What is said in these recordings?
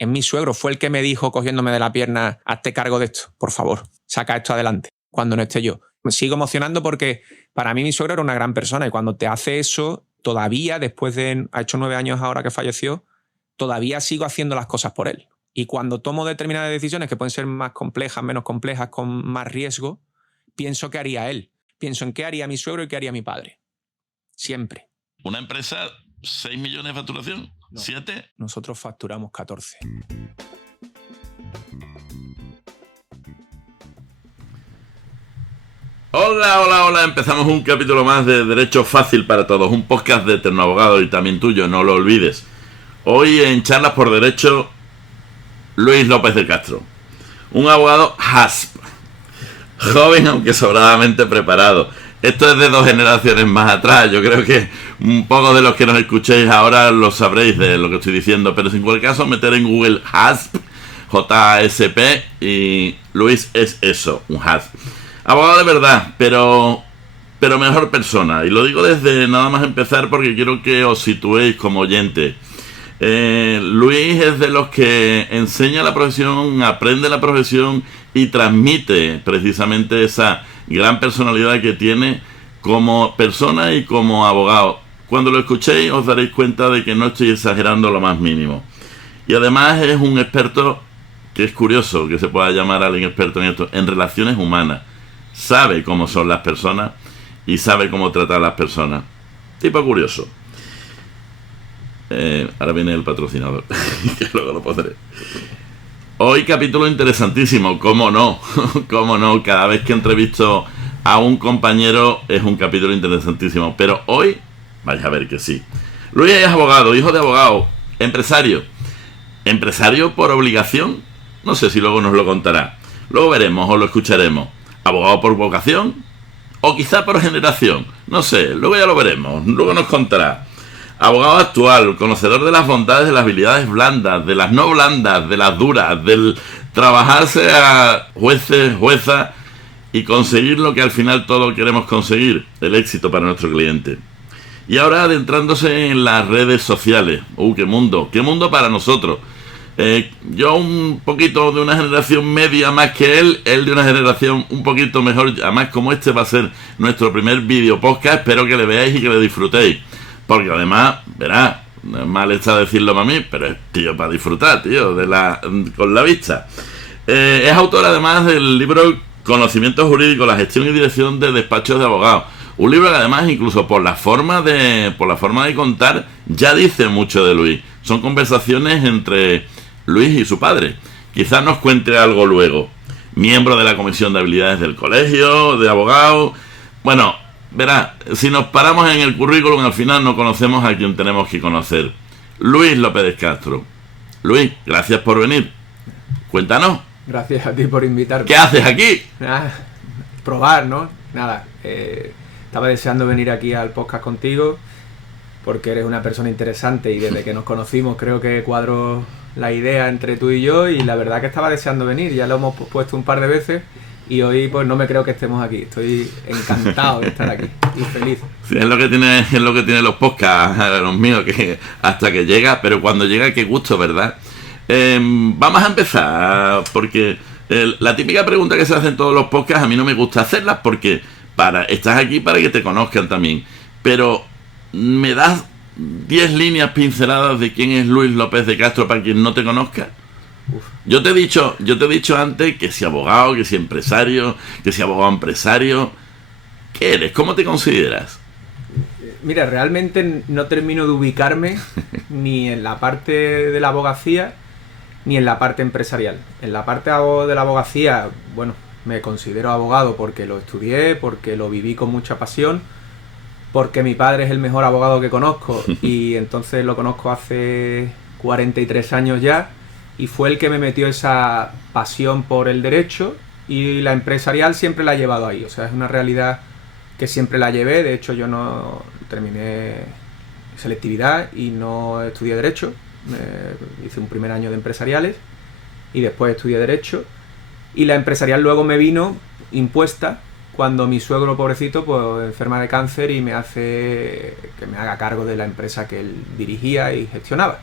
Es mi suegro, fue el que me dijo, cogiéndome de la pierna, hazte cargo de esto, por favor, saca esto adelante, cuando no esté yo. Me sigo emocionando porque para mí mi suegro era una gran persona y cuando te hace eso, todavía, ha hecho 9 años ahora que falleció, todavía sigo haciendo las cosas por él. Y cuando tomo determinadas decisiones que pueden ser más complejas, menos complejas, con más riesgo, pienso qué haría él. Pienso en qué haría mi suegro y qué haría mi padre. Siempre. ¿Una empresa, 6 millones de facturación? No. ¿7? Nosotros facturamos 14. Hola, hola, hola. Empezamos un capítulo más de Derecho Fácil para Todos, un podcast de Eterno Abogado y también tuyo, no lo olvides. Hoy en Charlas por Derecho, Luis López de Castro, un abogado HASP, joven aunque sobradamente preparado. Esto es de 2 generaciones más atrás. Yo creo que un poco de los que nos escuchéis ahora lo sabréis de lo que estoy diciendo, pero sin cualquier caso meter en Google HASP, J-A-S-P, y Luis es eso, un HASP. Abogado de verdad, pero mejor persona. Y lo digo desde nada más empezar porque quiero que os situéis como oyente. Luis es de los que enseña la profesión, aprende la profesión y transmite precisamente esa gran personalidad que tiene como persona y como abogado. Cuando lo escuchéis os daréis cuenta de que no estoy exagerando lo más mínimo. Y además es un experto, que es curioso que se pueda llamar a alguien experto en esto, en relaciones humanas. Sabe cómo son las personas y sabe cómo tratar a las personas. Tipo curioso. Ahora viene el patrocinador, que luego lo pondré. Hoy capítulo interesantísimo, cómo no, cómo no. Cada vez que entrevisto a un compañero es un capítulo interesantísimo. Pero hoy, vais a ver que sí. Luis es abogado, hijo de abogado, empresario. ¿Empresario por obligación? No sé si luego nos lo contará. Luego veremos o lo escucharemos. ¿Abogado por vocación? ¿O quizá por generación? No sé, luego ya lo veremos, luego nos contará. Abogado actual, conocedor de las bondades de las habilidades blandas, de las no blandas, de las duras, del trabajarse a jueces, juezas y conseguir lo que al final todos queremos conseguir, el éxito para nuestro cliente. Y ahora adentrándose en las redes sociales. ¡Qué mundo para nosotros! Yo un poquito de una generación media más que él de una generación un poquito mejor. Además, como este va a ser nuestro primer video podcast, espero que le veáis y que le disfrutéis. Porque además, verás, mal está decirlo para mí, pero es tío para disfrutar, tío, con la vista. Es autor además del libro Conocimiento Jurídico, la gestión y dirección de despachos de abogados. Un libro que además, incluso por la forma de contar, ya dice mucho de Luis. Son conversaciones entre Luis y su padre. Quizás nos cuente algo luego. Miembro de la Comisión de Habilidades del Colegio de Abogados. Bueno, verá, si nos paramos en el currículum, al final no conocemos a quien tenemos que conocer. Luis López de Castro. Luis, gracias por venir. Cuéntanos. Gracias a ti por invitarme. ¿Qué haces aquí? Probar, ¿no? Nada, estaba deseando venir aquí al podcast contigo porque eres una persona interesante y desde que nos conocimos creo que cuadró la idea entre tú y yo y la verdad que estaba deseando venir. Ya lo hemos puesto un par de veces y hoy pues no me creo que estemos aquí. Estoy encantado de estar aquí y feliz. Sí, es lo que tiene los podcasts, los míos, que hasta que llega, pero cuando llega qué gusto, ¿verdad? Vamos a empezar porque la típica pregunta que se hace en todos los podcasts a mí no me gusta hacerlas porque estás aquí para que te conozcan también, pero ¿me das 10 líneas pinceladas de quién es Luis López de Castro para quien no te conozca? Yo te he dicho antes que si abogado, que si empresario, que si abogado empresario. ¿Qué eres? ¿Cómo te consideras? Mira, realmente no termino de ubicarme ni en la parte de la abogacía ni en la parte empresarial. En la parte de la abogacía, bueno, me considero abogado porque lo estudié, porque lo viví con mucha pasión, porque mi padre es el mejor abogado que conozco y entonces lo conozco hace 43 años ya y fue el que me metió esa pasión por el derecho y la empresarial siempre la he llevado ahí. O sea, es una realidad que siempre la llevé. De hecho, yo no terminé selectividad y no estudié derecho. Hice un primer año de empresariales y después estudié derecho y la empresarial luego me vino impuesta cuando mi suegro pobrecito pues enferma de cáncer y me hace que me haga cargo de la empresa que él dirigía y gestionaba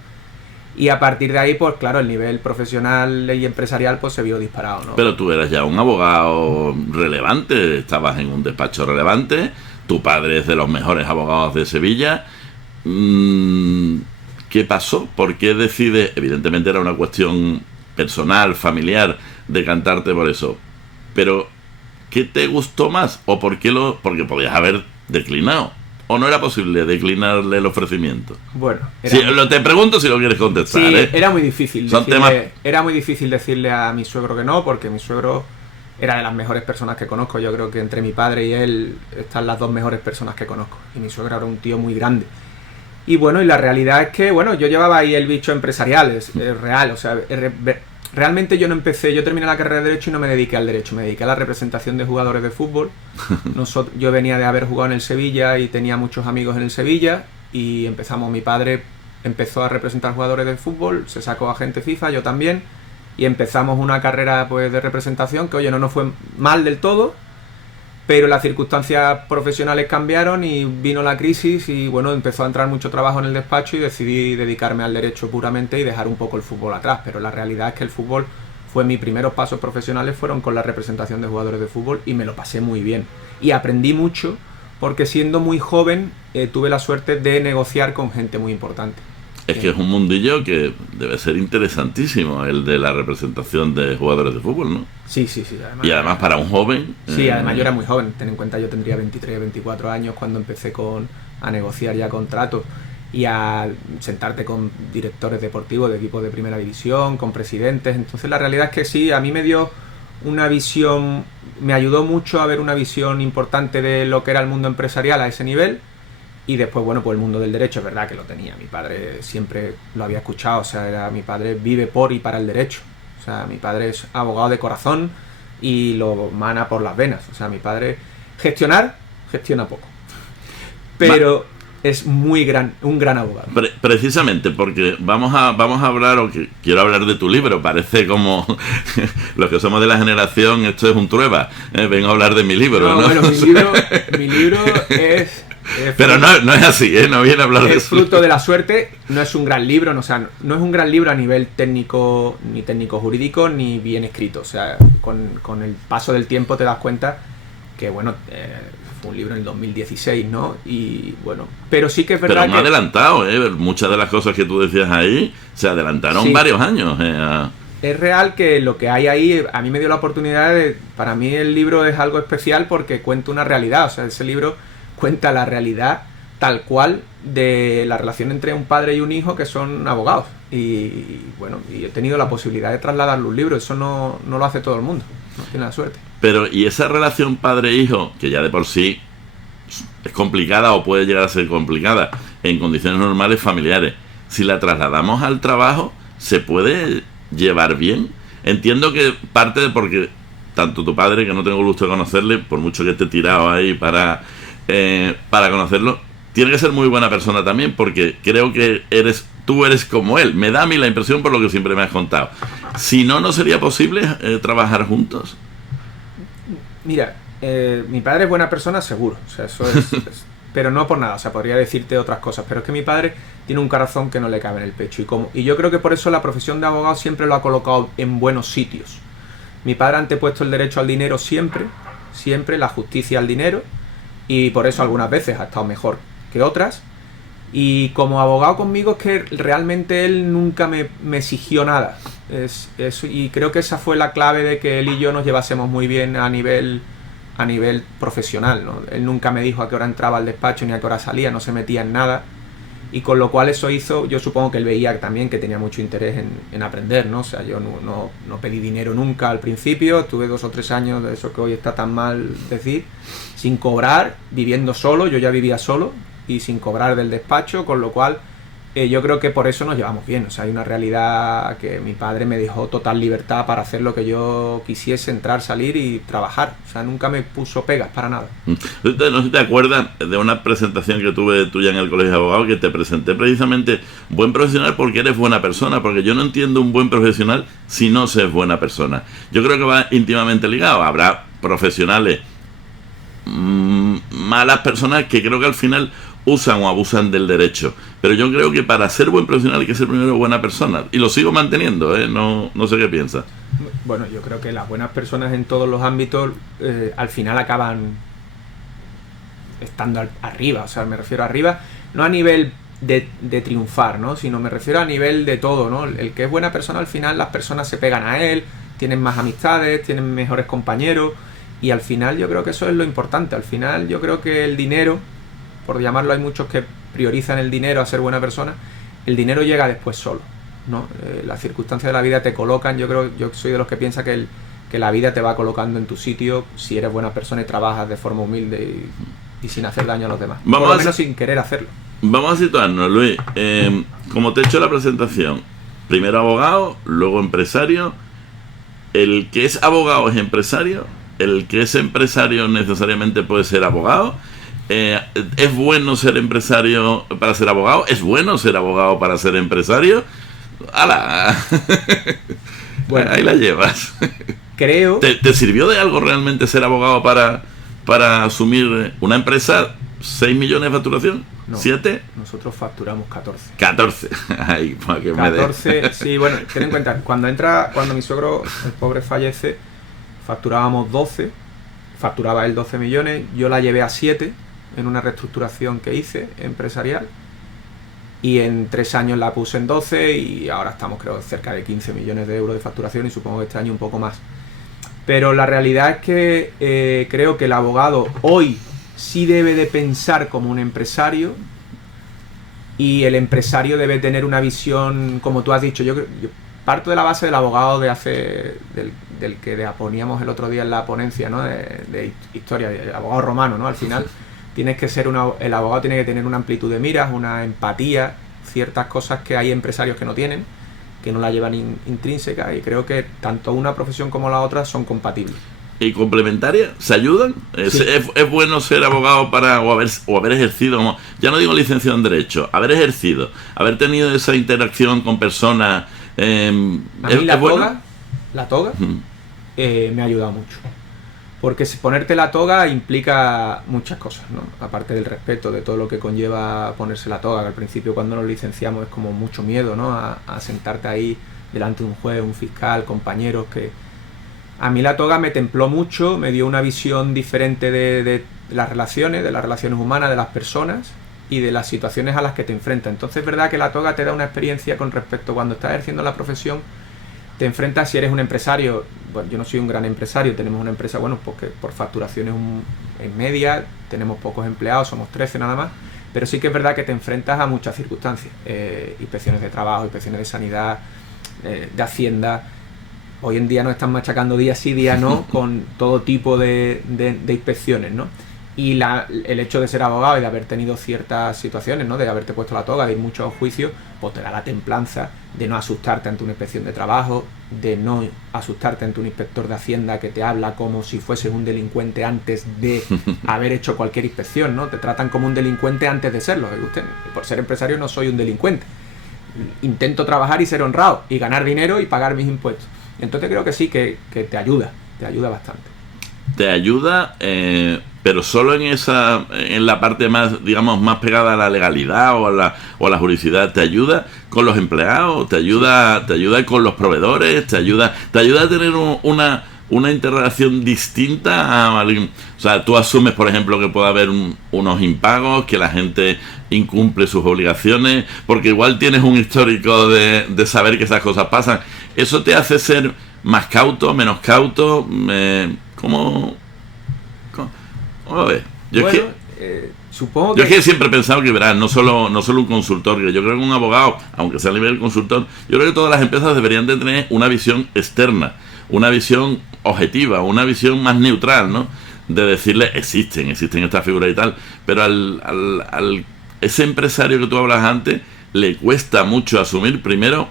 Y a partir de ahí, pues claro, el nivel profesional y empresarial pues se vio disparado, ¿no? Pero tú eras ya un abogado relevante, estabas en un despacho relevante, tu padre es de los mejores abogados de Sevilla. ¿Qué pasó? ¿Por qué decides? Evidentemente era una cuestión personal, familiar, decantarte por eso. Pero, ¿qué te gustó más? ¿O por qué porque podías haber declinado? ¿O no era posible declinarle el ofrecimiento? Bueno, te pregunto si lo quieres contestar. Sí, era muy difícil. Temas... Era muy difícil decirle a mi suegro que no, porque mi suegro era de las mejores personas que conozco. Yo creo que entre mi padre y él están las dos mejores personas que conozco. Y mi suegro era un tío muy grande. Y bueno, y la realidad es que, bueno, yo llevaba ahí el bicho empresarial, es real. O sea, realmente yo terminé la carrera de Derecho y no me dediqué al Derecho, me dediqué a la representación de jugadores de fútbol. Yo venía de haber jugado en el Sevilla y tenía muchos amigos en el Sevilla y mi padre empezó a representar jugadores de fútbol, se sacó agente FIFA, yo también, y empezamos una carrera pues de representación que, oye, no nos fue mal del todo, pero las circunstancias profesionales cambiaron y vino la crisis y bueno, empezó a entrar mucho trabajo en el despacho y decidí dedicarme al derecho puramente y dejar un poco el fútbol atrás. Pero la realidad es que el fútbol mis primeros pasos profesionales fueron con la representación de jugadores de fútbol y me lo pasé muy bien. Y aprendí mucho porque siendo muy joven tuve la suerte de negociar con gente muy importante. Es que es un mundillo que debe ser interesantísimo, el de la representación de jugadores de fútbol, ¿no? Sí. Además, y además para un joven... Sí, además yo era muy joven. Ten en cuenta, yo tendría 23, 24 años cuando empecé a negociar ya contratos y a sentarte con directores deportivos de equipos de primera división, con presidentes. Entonces la realidad es que sí, a mí me dio una visión, me ayudó mucho a ver una visión importante de lo que era el mundo empresarial a ese nivel. Y después, bueno, pues el mundo del derecho es verdad que lo tenía. Mi padre siempre lo había escuchado, o sea, mi padre vive por y para el derecho. O sea, mi padre es abogado de corazón y lo mana por las venas. O sea, mi padre gestiona poco. Pero es un gran abogado. Precisamente porque vamos a hablar, o que quiero hablar de tu libro. Parece como los que somos de la generación, esto es un trueba. Vengo a hablar de mi libro, ¿no? Bueno, mi libro es... Pero no es así, no viene a hablar de eso. Es fruto de la suerte, no es un gran libro, no es un gran libro a nivel técnico, ni técnico jurídico, ni bien escrito. O sea, con el paso del tiempo te das cuenta que, bueno, fue un libro en el 2016, ¿no? Y bueno, pero sí que es verdad. Pero me ha adelantado, muchas de las cosas que tú decías ahí se adelantaron varios años. Es real que lo que hay ahí, a mí me dio la oportunidad para mí el libro es algo especial porque cuenta una realidad. O sea, ese libro cuenta la realidad tal cual de la relación entre un padre y un hijo que son abogados. Y bueno, y he tenido la posibilidad de trasladarlo a un libro. Eso no lo hace todo el mundo, no tiene la suerte. Pero, ¿y esa relación padre-hijo, que ya de por sí es complicada o puede llegar a ser complicada en condiciones normales familiares, si la trasladamos al trabajo, ¿se puede llevar bien? Entiendo que parte de porque tanto tu padre, que no tengo el gusto de conocerle, por mucho que esté tirado ahí para conocerlo, tiene que ser muy buena persona también, porque creo que tú eres como él. Me da a mí la impresión por lo que siempre me has contado. Si no sería posible trabajar juntos. Mira, mi padre es buena persona, seguro. O sea, eso es pero no por nada. O sea, podría decirte otras cosas, pero es que mi padre tiene un corazón que no le cabe en el pecho. Y yo creo que por eso la profesión de abogado siempre lo ha colocado en buenos sitios. Mi padre ha antepuesto el derecho al dinero siempre, la justicia al dinero. Y por eso algunas veces ha estado mejor que otras. Y como abogado conmigo es que realmente él nunca me exigió nada. Y creo que esa fue la clave de que él y yo nos llevásemos muy bien a nivel profesional, ¿no? Él nunca me dijo a qué hora entraba al despacho ni a qué hora salía, no se metía en nada. Y con lo cual eso hizo, yo supongo que él veía también que tenía mucho interés en aprender, ¿no? O sea, yo no pedí dinero nunca al principio, tuve 2 o 3 años de eso que hoy está tan mal decir, sin cobrar, viviendo solo, yo ya vivía solo y sin cobrar del despacho, con lo cual yo creo que por eso nos llevamos bien. O sea, hay una realidad que mi padre me dejó total libertad para hacer lo que yo quisiese, entrar, salir y trabajar. O sea, nunca me puso pegas para nada. No sé si te acuerdas de una presentación que tuve tuya en el Colegio de Abogados, que te presenté precisamente buen profesional porque eres buena persona, porque yo no entiendo un buen profesional si no se es buena persona. Yo creo que va íntimamente ligado. Habrá profesionales malas personas que creo que al final usan o abusan del derecho. Pero yo creo que para ser buen profesional hay que ser primero buena persona. Y lo sigo manteniendo, ¿eh? No sé qué piensas. Bueno, yo creo que las buenas personas en todos los ámbitos al final acaban estando arriba. O sea, me refiero a arriba, no a nivel de triunfar, ¿no? Sino me refiero a nivel de todo, ¿no? El que es buena persona, al final las personas se pegan a él, tienen más amistades, tienen mejores compañeros, y al final yo creo que eso es lo importante. Al final yo creo que el dinero, por llamarlo, hay muchos que priorizan el dinero a ser buena persona, el dinero llega después solo, ¿no? Las circunstancias de la vida te colocan. Yo soy de los que piensa que la vida te va colocando en tu sitio si eres buena persona y trabajas de forma humilde y sin hacer daño a los demás, por lo menos sin querer hacerlo. Vamos a situarnos, Luis. Como te he hecho la presentación, primero abogado, luego empresario. El que es abogado es empresario, el que es empresario necesariamente puede ser abogado. ¿Es bueno ser empresario para ser abogado? ¿Es bueno ser abogado para ser empresario? ¡Hala! Bueno, ahí la llevas. Creo... ¿Te sirvió de algo realmente ser abogado para asumir una empresa? ¿6 millones de facturación? No, ¿7? Nosotros facturamos 14. 14. Ay, para que 14, me sí, bueno, ten en cuenta, cuando mi suegro, el pobre, fallece, facturábamos 12, facturaba él 12 millones, yo la llevé a 7 en una reestructuración que hice empresarial, y en 3 años la puse en 12 y ahora estamos, creo, cerca de 15 millones de euros de facturación, y supongo que este año un poco más. Pero la realidad es que creo que el abogado hoy sí debe de pensar como un empresario, y el empresario debe tener una visión, como tú has dicho. Yo parto de la base del abogado del que poníamos el otro día en la ponencia, ¿no? de historia, el abogado romano, ¿no? Al final tienes que ser el abogado tiene que tener una amplitud de miras, una empatía, ciertas cosas que hay empresarios que no tienen, que no la llevan intrínseca, y creo que tanto una profesión como la otra son compatibles. ¿Y complementarias? ¿Se ayudan? Sí. ¿Es bueno ser abogado o haber ejercido, ya no digo licenciado en Derecho, haber ejercido, haber tenido esa interacción con personas? A mí la toga me ha ayudado mucho. Porque ponerte la toga implica muchas cosas, ¿no? Aparte del respeto, de todo lo que conlleva ponerse la toga, que al principio cuando nos licenciamos es como mucho miedo, ¿no? A sentarte ahí delante de un juez, un fiscal, compañeros que... A mí la toga me templó mucho, me dio una visión diferente de las relaciones humanas, de las personas y de las situaciones a las que te enfrentas. Entonces es verdad que la toga te da una experiencia con respecto a cuando estás ejerciendo la profesión, te enfrentas, si eres un empresario. Bueno, yo no soy un gran empresario, tenemos una empresa, bueno, porque por facturaciones en media, tenemos pocos empleados, somos 13 nada más, pero sí que es verdad que te enfrentas a muchas circunstancias, inspecciones de trabajo, inspecciones de sanidad, de Hacienda. Hoy en día nos están machacando día sí, día no, con todo tipo de inspecciones, ¿no? Y el hecho de ser abogado y de haber tenido ciertas situaciones, ¿no? De haberte puesto la toga, de ir mucho a juicios, pues te da la templanza de no asustarte ante una inspección de trabajo, de no asustarte ante un inspector de Hacienda que te habla como si fueses un delincuente antes de haber hecho cualquier inspección, ¿no? Te tratan como un delincuente antes de serlo. Por ser empresario no soy un delincuente. Intento trabajar y ser honrado, y ganar dinero y pagar mis impuestos. Entonces creo que sí, que te ayuda bastante. Te ayuda, pero solo en la parte más, digamos, más pegada a la legalidad o a la juridicidad. ¿Te ayuda con los empleados? ¿Te ayuda con los proveedores? ¿Te ayuda a tener una interrelación distinta a alguien? O sea, tú asumes, por ejemplo, que puede haber unos impagos, que la gente incumple sus obligaciones, porque igual tienes un histórico de saber que esas cosas pasan. ¿Eso te hace ser más cauto, menos cauto? ¿Cómo lo ves? Supongo que... Yo es que siempre he pensado que, verás, no solo un consultor, que yo creo que un abogado, aunque sea a nivel consultor, yo creo que todas las empresas deberían de tener una visión externa, una visión objetiva, una visión más neutral, ¿no? De decirle, existen estas figuras y tal, pero al ese empresario que tú hablas antes, le cuesta mucho asumir primero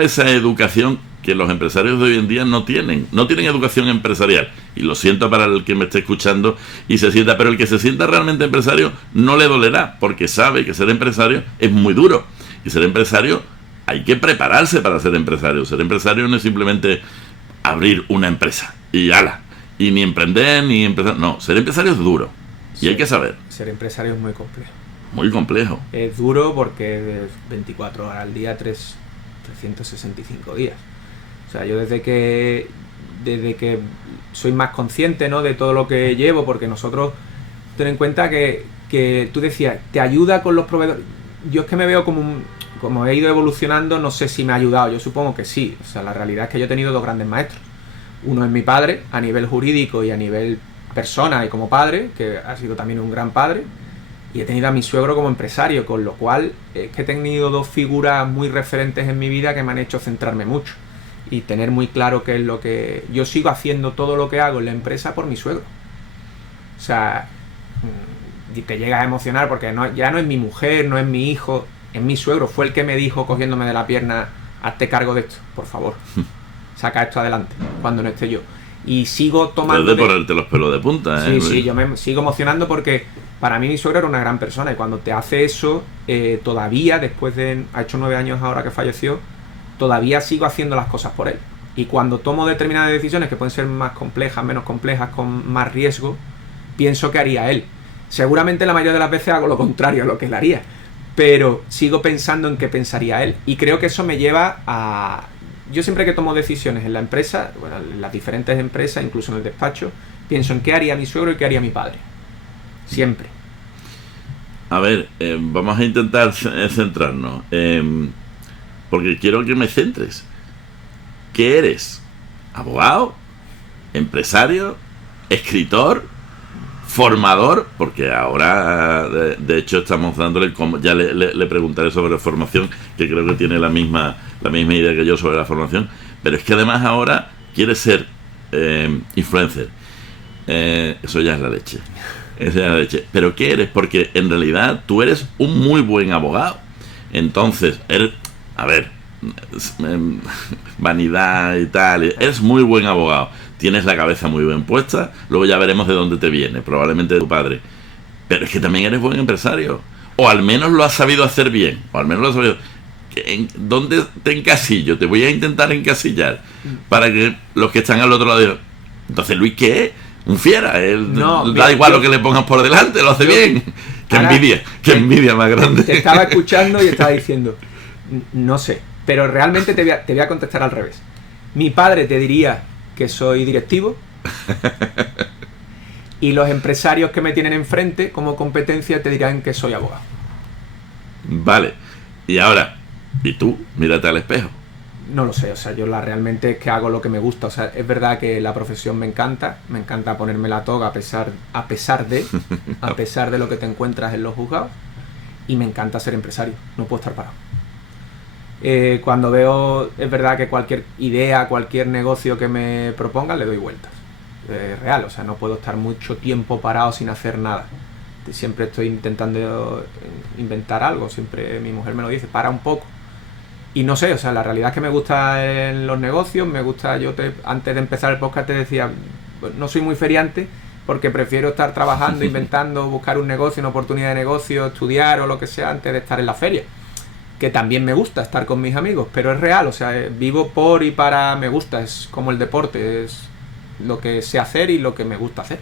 esa educación que los empresarios de hoy en día no tienen educación empresarial, y lo siento para el que me esté escuchando y se sienta, pero el que se sienta realmente empresario no le dolerá, porque sabe que ser empresario es muy duro, y ser empresario hay que prepararse para ser empresario no es simplemente abrir una empresa y ala, y ni emprender ni empezar, no, ser empresario es duro. Y hay que saber. Ser empresario es muy complejo. Muy complejo. Es duro porque es 24 horas al día, 365 días. O sea, yo desde que soy más consciente, ¿no?, de todo lo que llevo, porque nosotros, ten en cuenta que tú decías, te ayuda con los proveedores. Yo es que me veo como he ido evolucionando, no sé si me ha ayudado, yo supongo que sí. O sea, la realidad es que yo he tenido dos grandes maestros. Uno es mi padre, a nivel jurídico y a nivel persona y como padre, que ha sido también un gran padre, y he tenido a mi suegro como empresario, con lo cual es que he tenido dos figuras muy referentes en mi vida que me han hecho centrarme mucho y tener muy claro qué es lo que... Yo sigo haciendo todo lo que hago en la empresa por mi suegro. O sea, y te llegas a emocionar porque ya no es mi mujer, no es mi hijo, es mi suegro. Fue el que me dijo, cogiéndome de la pierna, hazte cargo de esto, por favor. Saca esto adelante, cuando no esté yo. Y sigo tomando... Puedes ponerte los pelos de punta, ¿eh? Sí, yo me sigo emocionando porque para mí mi suegro era una gran persona y cuando te hace eso, todavía, después de... Ha hecho 9 años ahora que falleció, todavía sigo haciendo las cosas por él. Y cuando tomo determinadas decisiones que pueden ser más complejas, menos complejas, con más riesgo, pienso que haría él. Seguramente la mayoría de las veces hago lo contrario a lo que él haría, pero sigo pensando en qué pensaría él. Y creo que eso me lleva a... Yo siempre que tomo decisiones en la empresa, bueno, en las diferentes empresas, incluso en el despacho, pienso en qué haría mi suegro y qué haría mi padre. Siempre. A ver, vamos a intentar centrarnos, porque quiero que me centres. ¿Qué eres? ¿Abogado? ¿Empresario? ¿Escritor? ¿Formador? Porque ahora, de hecho, estamos dándole, como ya le preguntaré sobre formación, que creo que tiene la misma idea que yo sobre la formación, pero es que además ahora quiere ser influencer. Eso ya es la leche. Esa es la leche. ¿Pero qué eres? Porque en realidad tú eres un muy buen abogado. Entonces, a ver, vanidad y tal, eres muy buen abogado. Tienes la cabeza muy bien puesta, luego ya veremos de dónde te viene, probablemente de tu padre. Pero es que también eres buen empresario. O al menos lo has sabido hacer bien. O al menos lo has sabido. ¿Dónde te encasillo? Te voy a intentar encasillar para que los que están al otro lado digan, entonces Luis, ¿qué es? Un fiera. Él no, da igual lo que le pongas por delante, lo hace bien. Qué envidia más grande. Te estaba escuchando y estaba diciendo, no sé, pero realmente te voy a contestar al revés. Mi padre te diría que soy directivo y los empresarios que me tienen enfrente como competencia te dirán que soy abogado. Vale, y ahora, ¿y tú? Mírate al espejo. No lo sé, o sea, yo realmente es que hago lo que me gusta. O sea, es verdad que la profesión me encanta ponerme la toga a pesar de lo que te encuentras en los juzgados, y me encanta ser empresario, no puedo estar parado. Cuando veo, es verdad que cualquier idea, cualquier negocio que me propongan, le doy vueltas. Real, o sea, no puedo estar mucho tiempo parado sin hacer nada. Siempre estoy intentando inventar algo, siempre mi mujer me lo dice, para un poco. Y no sé, o sea, la realidad es que me gusta en los negocios, me gusta, antes de empezar el podcast te decía, no soy muy feriante, porque prefiero estar trabajando, inventando, buscar un negocio, una oportunidad de negocio, estudiar o lo que sea, antes de estar en la feria. Que también me gusta estar con mis amigos, pero es real, o sea, vivo por y para, me gusta, es como el deporte, es lo que sé hacer y lo que me gusta hacer.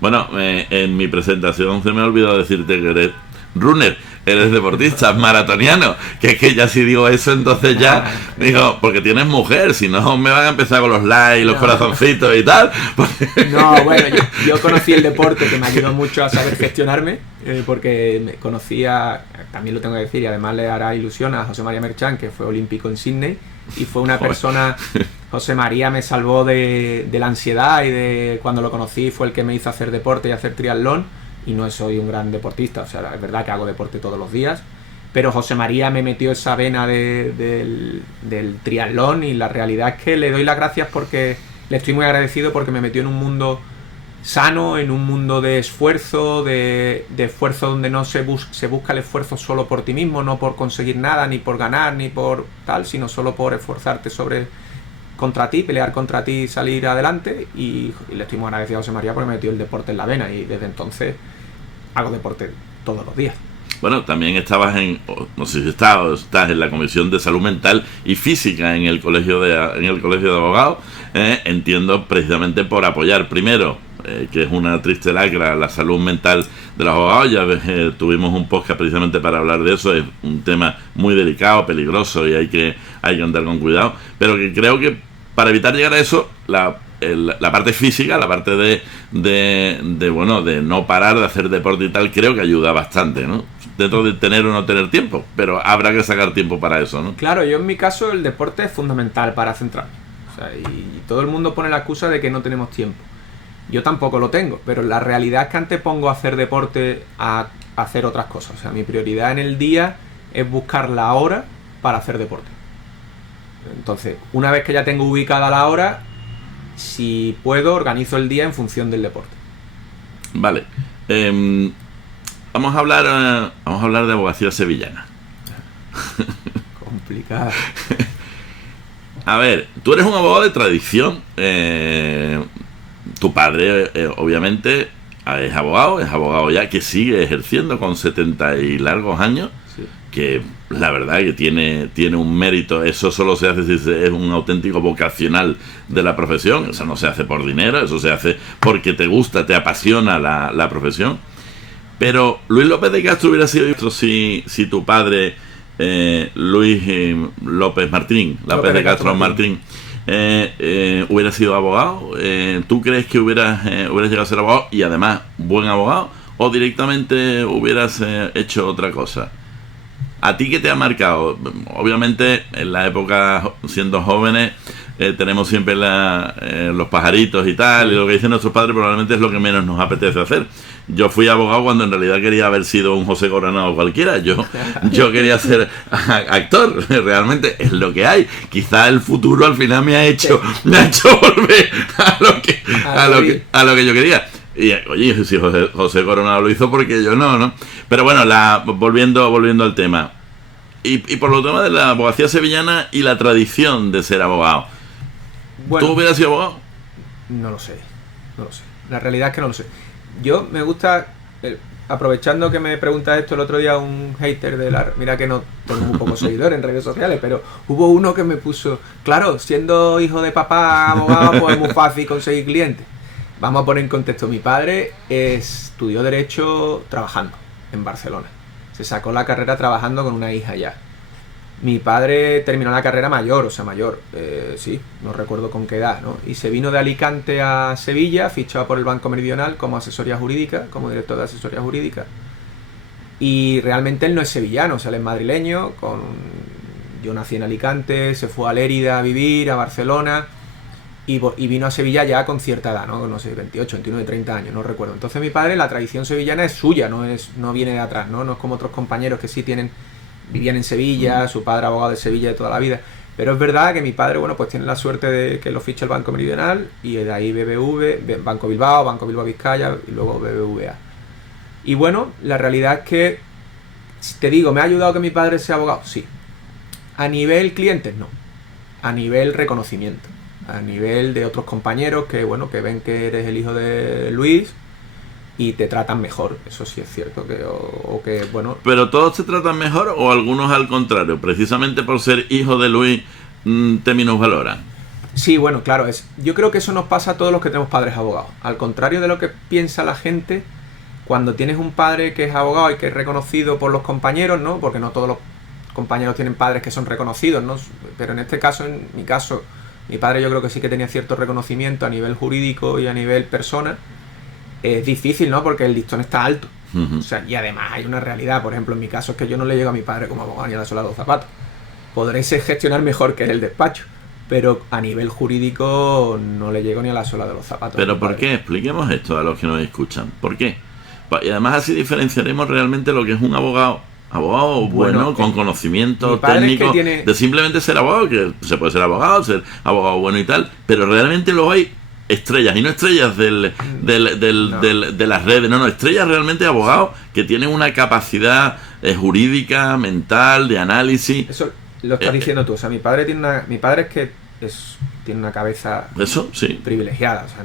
Bueno, en mi presentación se me ha olvidado decirte que eres runner, eres deportista, maratoniano, que es que ya si digo eso, entonces ya digo, porque tienes mujer, si no me van a empezar con los likes, los corazoncitos y tal. No, bueno, yo conocí el deporte, que me ayudó mucho a saber gestionarme, porque me conocía, también lo tengo que decir, y además le hará ilusión a José María Merchán, que fue olímpico en Sydney, y fue una persona, José María me salvó de la ansiedad, y de cuando lo conocí fue el que me hizo hacer deporte y hacer triatlón, y no soy un gran deportista, o sea, es verdad que hago deporte todos los días, pero José María me metió esa vena del triatlón, y la realidad es que le doy las gracias porque le estoy muy agradecido, porque me metió en un mundo sano, en un mundo de esfuerzo, de esfuerzo donde no se busca el esfuerzo solo por ti mismo, no por conseguir nada, ni por ganar, ni por tal, sino solo por esforzarte contra ti, pelear contra ti y salir adelante, y le estoy muy agradecido a José María porque me metió el deporte en la vena, y desde entonces hago deporte todos los días. bueno, también estabas no sé si estás en la Comisión de Salud Mental y Física en el Colegio de Abogados, entiendo precisamente por apoyar primero, que es una triste lacra, la salud mental de los abogados. Ya ves, tuvimos un podcast precisamente para hablar de eso. Es un tema muy delicado, peligroso, y hay que andar con cuidado, pero que creo que para evitar llegar a eso, la parte física, la parte de no parar de hacer deporte y tal, creo que ayuda bastante, ¿no? Dentro de tener o no tener tiempo, pero habrá que sacar tiempo para eso, ¿no? Claro, yo en mi caso el deporte es fundamental para centrarme. O sea, y todo el mundo pone la excusa de que no tenemos tiempo. Yo tampoco lo tengo, pero la realidad es que antepongo hacer deporte a hacer otras cosas. O sea, mi prioridad en el día es buscar la hora para hacer deporte. Entonces, una vez que ya tengo ubicada la hora, si puedo, organizo el día en función del deporte. Vale. Vamos a hablar de abogacía sevillana. Complicada. A ver, tú eres un abogado de tradición. Tu padre, obviamente, es abogado ya, que sigue ejerciendo con 70 y largos años. Sí. Que la verdad que tiene un mérito. Eso solo se hace si es un auténtico vocacional de la profesión. Eso no se hace por dinero, eso se hace porque te gusta, te apasiona la profesión. Pero Luis López de Castro hubiera sido si tu padre, Luis López de Castro Martín, hubiera sido abogado. ¿Tú crees que hubieras llegado a ser abogado y además buen abogado, o directamente hubieras hecho otra cosa? ¿A ti qué te ha marcado? Obviamente en la época, siendo jóvenes, tenemos siempre los pajaritos y tal, y lo que dicen nuestros padres probablemente es lo que menos nos apetece hacer. Yo fui abogado cuando en realidad quería haber sido un José Coronado cualquiera. Yo quería ser actor. Realmente es lo que hay. Quizá el futuro al final me ha hecho volver a lo que yo quería. Y oye, si José Coronado lo hizo, porque yo no. Pero bueno, volviendo al tema. Y por lo tema de la abogacía sevillana y la tradición de ser abogado. Bueno, ¿tú hubieras sido abogado? No lo sé. La realidad es que no lo sé. Yo me gusta, aprovechando que me preguntas esto, el otro día un hater mira que no tengo muy pocos seguidores en redes sociales, pero hubo uno que me puso, claro, siendo hijo de papá abogado, pues es muy fácil conseguir clientes. Vamos a poner en contexto, mi padre estudió Derecho trabajando en Barcelona. Se sacó la carrera trabajando con una hija ya. Mi padre terminó la carrera mayor, sí, no recuerdo con qué edad, ¿no? Y se vino de Alicante a Sevilla, fichado por el Banco Meridional como asesoría jurídica, como director de asesoría jurídica. Y realmente él no es sevillano, o sea, él es madrileño. Yo nací en Alicante, se fue a Lérida a vivir, a Barcelona, y vino a Sevilla ya con cierta edad, ¿no? No sé, 28, 29, 30 años, no recuerdo. Entonces mi padre, la tradición sevillana es suya, no viene de atrás, ¿no? No es como otros compañeros que sí vivían en Sevilla, su padre abogado de Sevilla de toda la vida. Pero es verdad que mi padre, bueno, pues tiene la suerte de que lo ficha el Banco Meridional, y de ahí Banco Bilbao Vizcaya, y luego BBVA. Y bueno, la realidad es que, si te digo, ¿me ha ayudado que mi padre sea abogado? Sí. A nivel clientes, no. A nivel reconocimiento. A nivel de otros compañeros que ven que eres el hijo de Luis y te tratan mejor. Eso sí es cierto, ¿Pero todos te tratan mejor o algunos al contrario? Precisamente por ser hijo de Luis te minusvaloran. Sí, bueno, claro, yo creo que eso nos pasa a todos los que tenemos padres abogados. Al contrario de lo que piensa la gente, cuando tienes un padre que es abogado y que es reconocido por los compañeros, ¿no? Porque no todos los compañeros tienen padres que son reconocidos, ¿no? Pero en este caso, en mi caso, mi padre yo creo que sí que tenía cierto reconocimiento a nivel jurídico y a nivel persona. Es difícil, ¿no? Porque el listón está alto. Uh-huh. O sea, y además hay una realidad. Por ejemplo, en mi caso es que yo no le llego a mi padre como abogado ni a la sola de los zapatos. Podré gestionar mejor que el despacho, pero a nivel jurídico no le llego ni a la sola de los zapatos. ¿Pero por qué? Expliquemos esto a los que nos escuchan. ¿Por qué? Y además así diferenciaremos realmente lo que es un abogado bueno, con conocimiento técnico, de simplemente ser abogado, que se puede ser abogado bueno y tal, pero realmente lo hay estrellas, y no estrellas de las redes, no, estrellas realmente abogados que tienen una capacidad jurídica, mental, de análisis. Eso lo estás diciendo tú. O sea, mi padre tiene una cabeza privilegiada. O sea,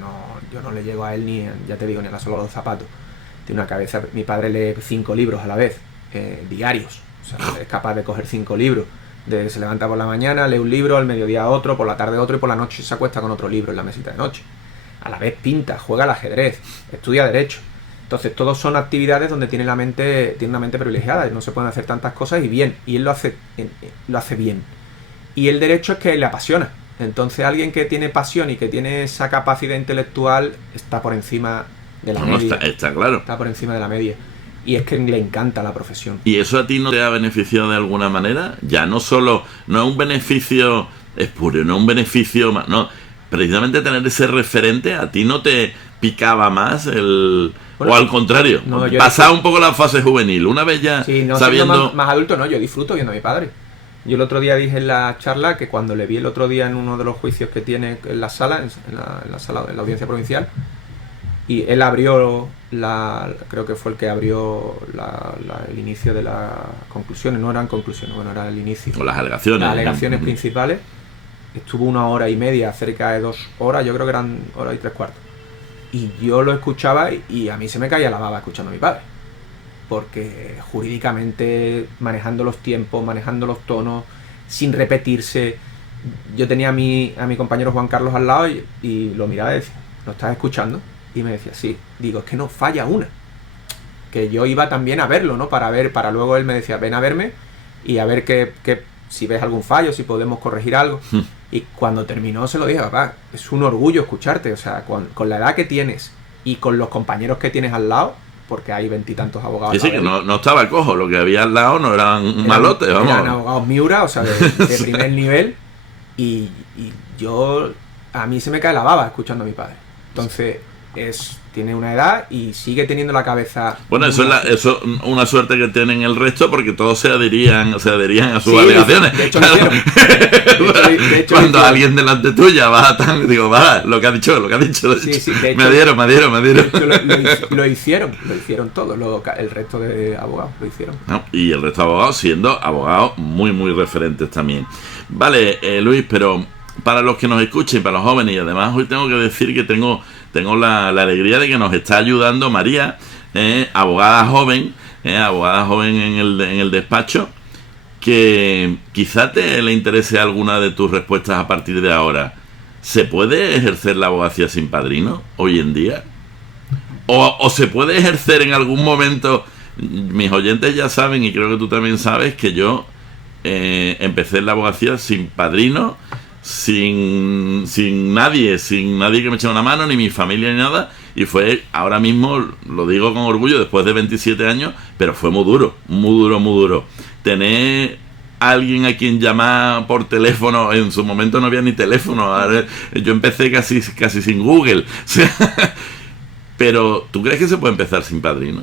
yo no le llego a él ni a la sola de los zapatos. Tiene una cabeza. Mi padre lee 5 libros a la vez. diarios. O sea, es capaz de coger 5 libros. Se levanta por la mañana, lee un libro, al mediodía otro, por la tarde otro y por la noche se acuesta con otro libro en la mesita de noche. A la vez pinta, juega al ajedrez, estudia derecho. Entonces todos son actividades donde tiene una mente privilegiada, no se pueden hacer tantas cosas y bien, y él lo hace bien. Y el derecho es que le apasiona. Entonces alguien que tiene pasión y que tiene esa capacidad intelectual está por encima de la media. Está claro. Está por encima de la media. Y es que le encanta la profesión. ¿Y eso a ti no te ha beneficiado de alguna manera? Ya no es un beneficio espurio, no es un beneficio más, no. Precisamente tener ese referente, ¿a ti no te picaba más bueno, o al contrario? No, pasaba un poco la fase juvenil, una vez ya sabiendo... Más adulto, no, yo disfruto viendo a mi padre. Yo el otro día dije en la charla que cuando le vi el otro día en uno de los juicios que tiene en la sala, en la audiencia provincial, y él abrió creo que fue el que abrió el inicio de las conclusiones, no eran conclusiones, bueno, era el inicio. O las alegaciones. Las alegaciones principales. Estuvo 1 hora y media, cerca de 2 horas, yo creo que eran 1 hora y 3/4. Y yo lo escuchaba y a mí se me caía la baba escuchando a mi padre. Porque jurídicamente, manejando los tiempos, manejando los tonos, sin repetirse. Yo tenía a mi compañero Juan Carlos al lado y lo miraba y decía, ¿lo estás escuchando? Y me decía, sí. Digo, es que no falla una. Que yo iba también a verlo, ¿no? Para luego él me decía, ven a verme y a ver si ves algún fallo, si podemos corregir algo. Y cuando terminó se lo dije, papá, es un orgullo escucharte. O sea, con la edad que tienes y con los compañeros que tienes al lado, porque hay 20 y tantos abogados. Sí, que no estaba cojo, lo que había al lado no eran malotes, vamos. Eran abogados Miura, o sea, de primer nivel. Y a mí se me cae la baba escuchando a mi padre. Entonces, tiene una edad y sigue teniendo la cabeza... Bueno, eso es una suerte que tienen el resto, porque todos se adherían a sus alegaciones. De hecho, claro. de hecho, cuando alguien delante tuya va, lo que ha dicho. Sí, de hecho, me adhiero. De hecho, lo hicieron todos, el resto de abogados lo hicieron. No, y el resto de abogados siendo abogados muy, muy referentes también. Vale, Luis, pero para los que nos escuchen, para los jóvenes, y además hoy tengo que decir que tengo la alegría de que nos está ayudando María, abogada joven en el despacho, que quizá le interese alguna de tus respuestas a partir de ahora. ¿Se puede ejercer la abogacía sin padrino hoy en día? ¿O se puede ejercer en algún momento? Mis oyentes ya saben, y creo que tú también sabes, que yo empecé en la abogacía sin padrino, sin nadie que me echara una mano, ni mi familia ni nada, y fue, ahora mismo lo digo con orgullo, después de 27 años, pero fue muy duro tener a alguien a quien llamar por teléfono. En su momento no había ni teléfono, ahora, yo empecé casi sin Google. Pero ¿tú crees que se puede empezar sin padrino?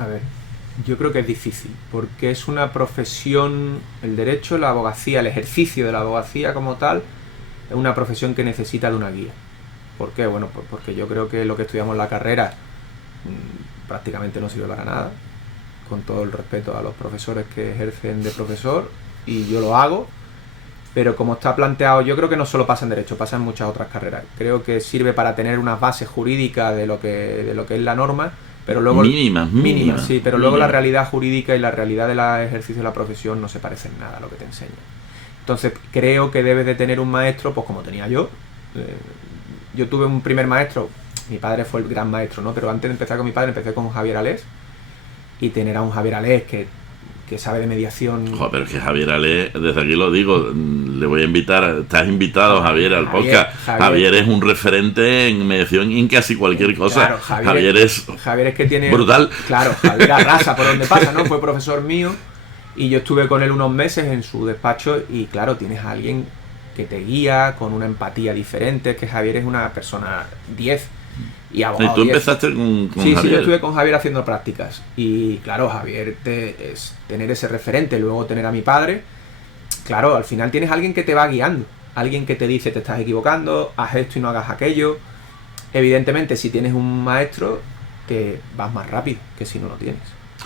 A ver, yo creo que es difícil, porque es una profesión, el derecho, la abogacía, el ejercicio de la abogacía como tal, es una profesión que necesita de una guía. ¿Por qué? Bueno, pues porque yo creo que lo que estudiamos en la carrera prácticamente no sirve para nada, con todo el respeto a los profesores que ejercen de profesor, y yo lo hago, pero como está planteado, yo creo que no solo pasa en derecho, pasa en muchas otras carreras. Creo que sirve para tener unas bases jurídicas de lo que es la norma, pero luego mínimas, sí, pero luego la realidad jurídica y la realidad del ejercicio de la profesión no se parecen nada a lo que te enseña. Entonces creo que debes de tener un maestro, pues como tenía yo. Yo tuve un primer maestro, mi padre fue el gran maestro, ¿no? Pero antes de empezar con mi padre empecé con Javier Alés, y tener a un Javier Alés que sabe de mediación. Joder, pero es que Javier Alés, desde aquí lo digo, le voy a invitar, estás invitado, Javier, al podcast. Javier es un referente en mediación en casi cualquier cosa. Claro, Javier es que tiene brutal. Claro, Javier arrasa por donde pasa, ¿no? Fue profesor mío y yo estuve con él unos meses en su despacho, y claro, tienes a alguien que te guía con una empatía diferente, que Javier es una persona 10 y abogado. ¿Y tú empezaste con sí, Javier? Sí, yo estuve con Javier haciendo prácticas, y claro, Javier es tener ese referente, luego tener a mi padre. Claro, al final tienes a alguien que te va guiando, alguien que te dice, te estás equivocando, haz esto y no hagas aquello. Evidentemente, si tienes un maestro, te vas más rápido que si no lo tienes.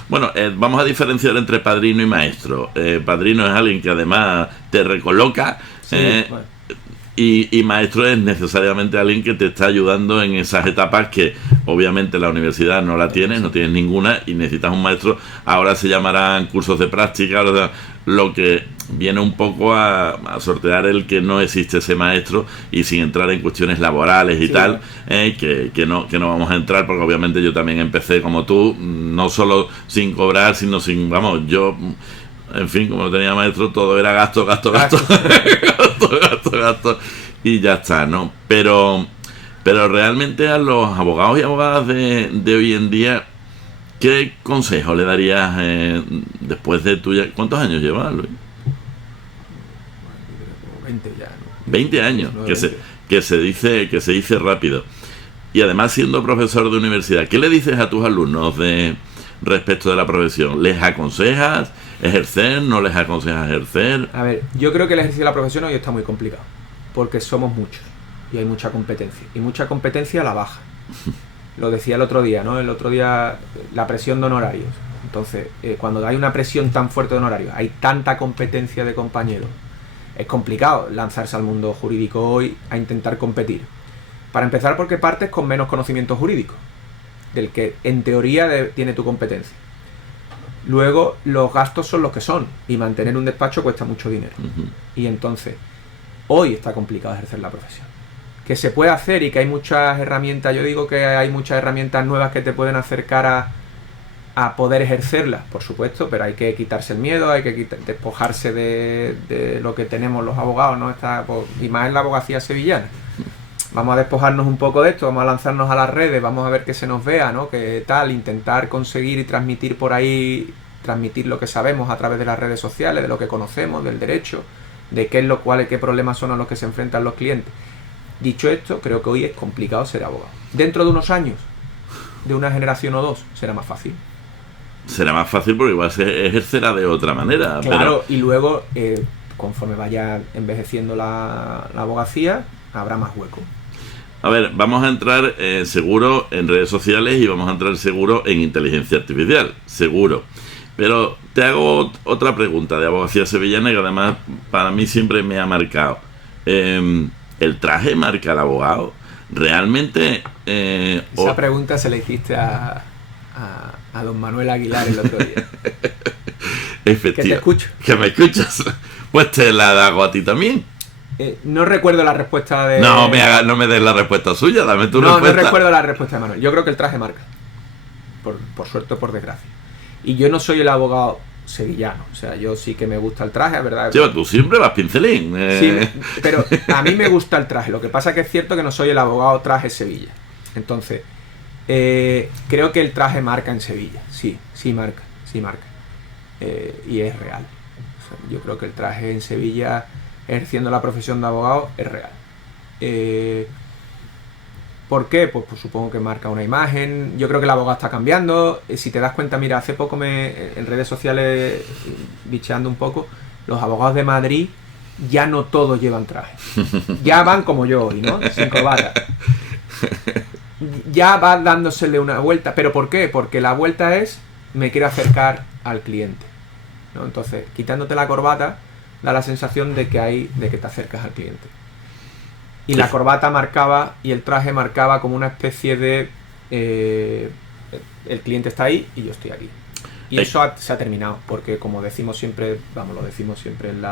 Bueno, vamos a diferenciar entre padrino y maestro. Padrino es alguien que además te recoloca. Sí, bueno. Y maestro es necesariamente alguien que te está ayudando en esas etapas que obviamente la universidad no la tienes, no tienes ninguna y necesitas un maestro. Ahora se llamarán cursos de práctica, ahora lo que viene un poco a sortear el que no existe ese maestro, y sin entrar en cuestiones laborales y tal, que no vamos a entrar, porque obviamente yo también empecé como tú, no solo sin cobrar, sino sin, vamos, yo... En fin, como no tenía maestro, todo era gasto, gasto, y ya está, ¿no? Pero realmente a los abogados y abogadas de hoy en día, ¿qué consejo le darías después de tuya? ¿Cuántos años llevas, Luis? 20 ya, ¿no? 20 años, 20. que se dice rápido. Y además, siendo profesor de universidad, ¿qué le dices a tus alumnos respecto de la profesión? ¿Les aconsejas ejercer? ¿No les aconsejas ejercer? A ver, yo creo que el ejercicio de la profesión hoy está muy complicado, porque somos muchos y hay mucha competencia, y mucha competencia a la baja. Lo decía el otro día, ¿no? El otro día, la presión de honorarios. Entonces, cuando hay una presión tan fuerte de honorarios, hay tanta competencia de compañeros, es complicado lanzarse al mundo jurídico hoy a intentar competir. Para empezar, porque partes con menos conocimiento jurídico, del que en teoría tiene tu competencia. Luego, los gastos son los que son, y mantener un despacho cuesta mucho dinero. Y entonces, hoy está complicado ejercer la profesión. Que se puede hacer y que hay muchas herramientas, yo digo que hay muchas herramientas nuevas que te pueden acercar a poder ejercerlas, por supuesto, pero hay que quitarse el miedo, hay que despojarse de lo que tenemos los abogados, ¿no? Y más en la abogacía sevillana. Vamos a despojarnos un poco de esto, vamos a lanzarnos a las redes, vamos a ver que se nos vea, ¿no? Que tal, intentar conseguir y transmitir por ahí, transmitir lo que sabemos a través de las redes sociales, de lo que conocemos, del derecho, de qué problemas son a los que se enfrentan los clientes. Dicho esto, creo que hoy es complicado ser abogado. Dentro de unos años, de una generación o dos, será más fácil. Será más fácil porque igual se ejercerá de otra manera. Claro, y luego, conforme vaya envejeciendo la abogacía, habrá más hueco. A ver, vamos a entrar seguro en redes sociales y vamos a entrar seguro en inteligencia artificial, seguro. Pero te hago otra pregunta de abogacía sevillana que además para mí siempre me ha marcado. ¿El traje marca al abogado? ¿Realmente? Esa pregunta se la hiciste a don Manuel Aguilar el otro día. Efectivamente. Que te escucho. ¿Que me escuchas? Pues te la hago a ti también. No recuerdo la respuesta de... No me des la respuesta suya, dame tu respuesta. No recuerdo la respuesta de Manuel. Yo creo que el traje marca. Por suerte o por desgracia. Y yo no soy el abogado sevillano. O sea, yo sí que me gusta el traje, ¿verdad? Sí, tú siempre vas pincelín. Sí, pero a mí me gusta el traje. Lo que pasa es que es cierto que no soy el abogado traje Sevilla. Entonces, creo que el traje marca en Sevilla. Sí marca. Y es real. O sea, yo creo que el traje en Sevilla, ejerciendo la profesión de abogado, es real. ¿Por qué? Pues supongo que marca una imagen. Yo creo que el abogado está cambiando. Si te das cuenta, mira, hace poco en redes sociales, bicheando un poco, los abogados de Madrid ya no todos llevan traje. Ya van como yo hoy, ¿no? Sin corbata. Ya va dándosele una vuelta. ¿Pero por qué? Porque la vuelta es, me quiero acercar al cliente, ¿no? Entonces, quitándote la corbata, da la sensación de que te acercas al cliente. Y la corbata marcaba, y el traje marcaba como una especie de... el cliente está ahí y yo estoy aquí. Y eso se ha terminado, porque como decimos siempre, lo decimos siempre en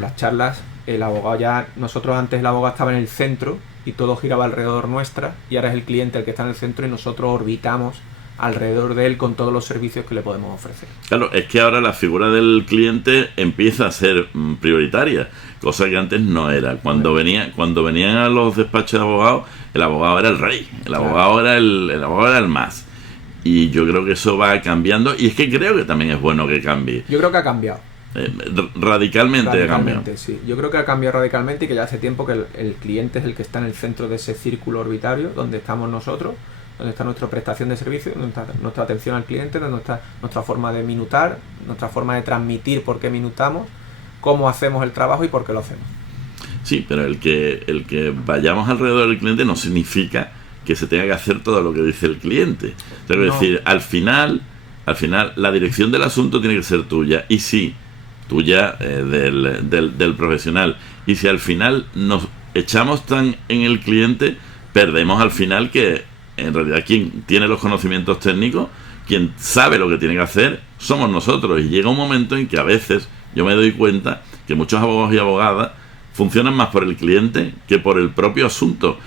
las charlas, el abogado nosotros antes el abogado estaba en el centro y todo giraba alrededor nuestra, y ahora es el cliente el que está en el centro y nosotros orbitamos alrededor de él con todos los servicios que le podemos ofrecer. Claro, es que ahora la figura del cliente empieza a ser prioritaria, cosa que antes no era. Cuando venían a los despachos de abogados, el abogado era el rey, el abogado era el más. Y yo creo que eso va cambiando, y es que creo que también es bueno que cambie. Yo creo que ha cambiado. Radicalmente ha cambiado. Sí. Yo creo que ha cambiado radicalmente, y que ya hace tiempo que el cliente es el que está en el centro de ese círculo orbitario donde estamos nosotros, donde está nuestra prestación de servicio, donde está nuestra atención al cliente, donde está nuestra forma de minutar, nuestra forma de transmitir por qué minutamos, cómo hacemos el trabajo y por qué lo hacemos. Sí, pero el que vayamos alrededor del cliente no significa que se tenga que hacer todo lo que dice el cliente. Es decir, al final la dirección del asunto tiene que ser tuya. Y sí, tuya, del profesional. Y si al final nos echamos tan en el cliente, perdemos al final que en realidad quien tiene los conocimientos técnicos, quien sabe lo que tiene que hacer, somos nosotros. Y llega un momento en que a veces yo me doy cuenta que muchos abogados y abogadas funcionan más por el cliente que por el propio asunto,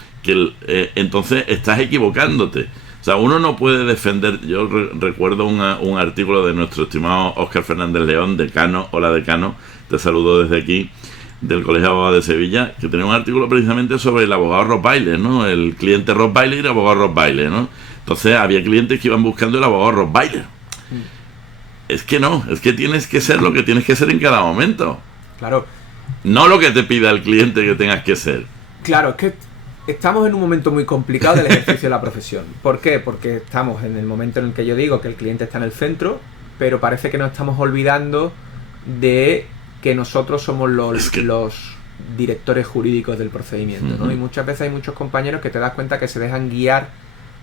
entonces estás equivocándote. O sea, uno no puede defender. Yo recuerdo un artículo de nuestro estimado Óscar Fernández León, decano. Hola, decano, te saludo desde aquí, del Colegio de Abogados de Sevilla, que tenía un artículo precisamente sobre el abogado Rottweiler, ¿no? El cliente Rottweiler y el abogado Rottweiler, ¿no? Entonces había clientes que iban buscando el abogado Rottweiler. Es que no, es que tienes que ser lo que tienes que ser en cada momento. Claro. No lo que te pida el cliente que tengas que ser. Claro, es que estamos en un momento muy complicado del ejercicio de la profesión. ¿Por qué? Porque estamos en el momento en el que yo digo que el cliente está en el centro, pero parece que nos estamos olvidando de que nosotros somos los directores jurídicos del procedimiento, ¿no? Y muchas veces hay muchos compañeros que te das cuenta que se dejan guiar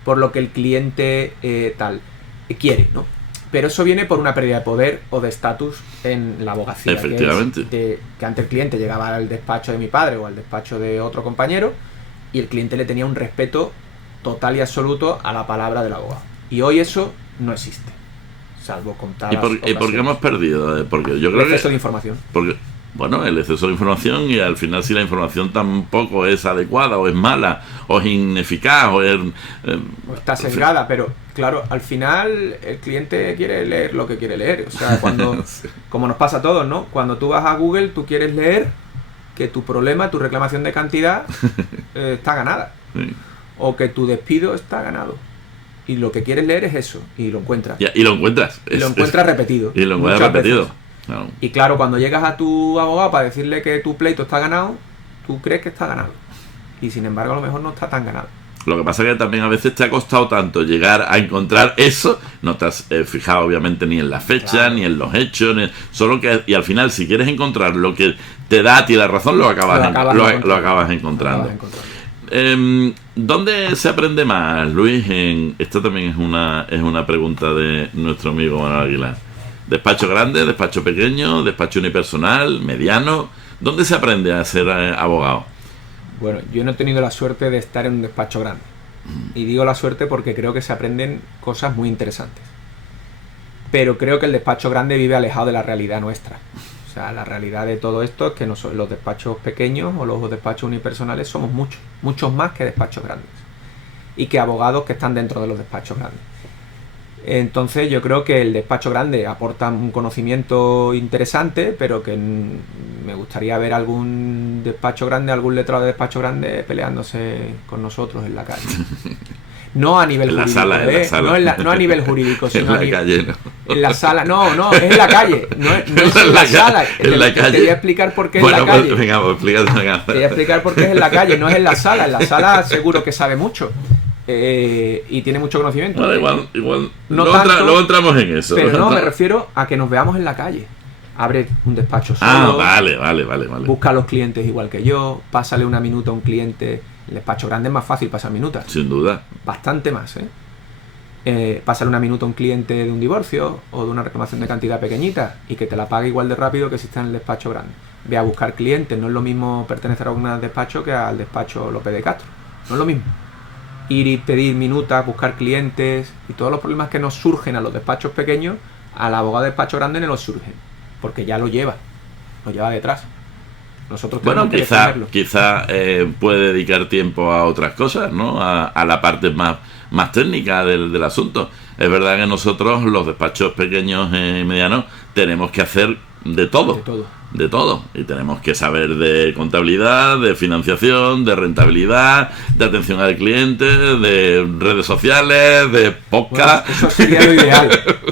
por lo que el cliente quiere, ¿no? Pero eso viene por una pérdida de poder o de estatus en la abogacía. Efectivamente. Que antes el cliente llegaba al despacho de mi padre o al despacho de otro compañero y el cliente le tenía un respeto total y absoluto a la palabra del abogado. Y hoy eso no existe, salvo contadas ocasiones. ¿Y por qué hemos perdido? Porque yo creo el exceso de información. Bueno, el exceso de información, y al final si la información tampoco es adecuada o es mala o es ineficaz o está sesgada, pero claro, al final el cliente quiere leer lo que quiere leer. O sea, cuando sí. Como nos pasa a todos, ¿no? Cuando tú vas a Google, tú quieres leer que tu problema, tu reclamación de cantidad está ganada. Sí. O que tu despido está ganado. Y lo que quieres leer es eso, y lo encuentras. Y lo encuentras. Y lo encuentras repetido. Y lo encuentras repetido. Claro. Y claro, cuando llegas a tu abogado para decirle que tu pleito está ganado, tú crees que está ganado. Y sin embargo, a lo mejor no está tan ganado. Lo que pasa es que también a veces te ha costado tanto llegar a encontrar eso, no te has fijado obviamente ni en la fecha, claro, ni en los hechos, solo que, y al final si quieres encontrar lo que te da a ti la razón, lo acabas encontrando. ¿Dónde se aprende más, Luis? Esto también es una pregunta de nuestro amigo Manuel Aguilar. ¿Despacho grande, despacho pequeño, despacho unipersonal, mediano? ¿Dónde se aprende a ser abogado? Bueno, yo no he tenido la suerte de estar en un despacho grande. Y digo la suerte porque creo que se aprenden cosas muy interesantes. Pero creo que el despacho grande vive alejado de la realidad nuestra. O sea, la realidad de todo esto es que los despachos pequeños o los despachos unipersonales somos muchos más que despachos grandes. Y que abogados que están dentro de los despachos grandes. Entonces yo creo que el despacho grande aporta un conocimiento interesante, pero que me gustaría ver algún despacho grande, algún letrado de despacho grande peleándose con nosotros en la calle. No a nivel jurídico, en la sala. No a nivel jurídico, sino en la calle, ¿no? En la sala, no, es en la calle, no es en la sala. En la calle. Te voy a explicar por qué es en la calle. Venga, pues explícate. Te voy a explicar por qué es en la calle, no es en la sala. En la sala seguro que sabe mucho. Y tiene mucho conocimiento. Bueno, igual luego entramos en eso. Pero no, me refiero a que nos veamos en la calle. Abre un despacho solo. Vale. Busca a los clientes igual que yo. Pásale una minuta a un cliente. El despacho grande es más fácil pasar minutas. Sin duda. Bastante más, pásale una minuta a un cliente de un divorcio o de una reclamación de cantidad pequeñita y que te la pague igual de rápido que si está en el despacho grande. Ve a buscar clientes. No es lo mismo pertenecer a un despacho que al despacho López de Castro. No es lo mismo. Ir y pedir minutas, buscar clientes y todos los problemas que nos surgen a los despachos pequeños, al abogado de despacho grande no nos surgen, porque ya lo lleva detrás. Nosotros tenemos que defenderlo. Quizá puede dedicar tiempo a otras cosas, ¿no? A la parte más técnica del asunto. Es verdad que nosotros, los despachos pequeños y medianos, tenemos que hacer de todo. Y tenemos que saber de contabilidad, de financiación, de rentabilidad, de atención al cliente, de redes sociales, de podcast. Bueno, eso sería lo ideal,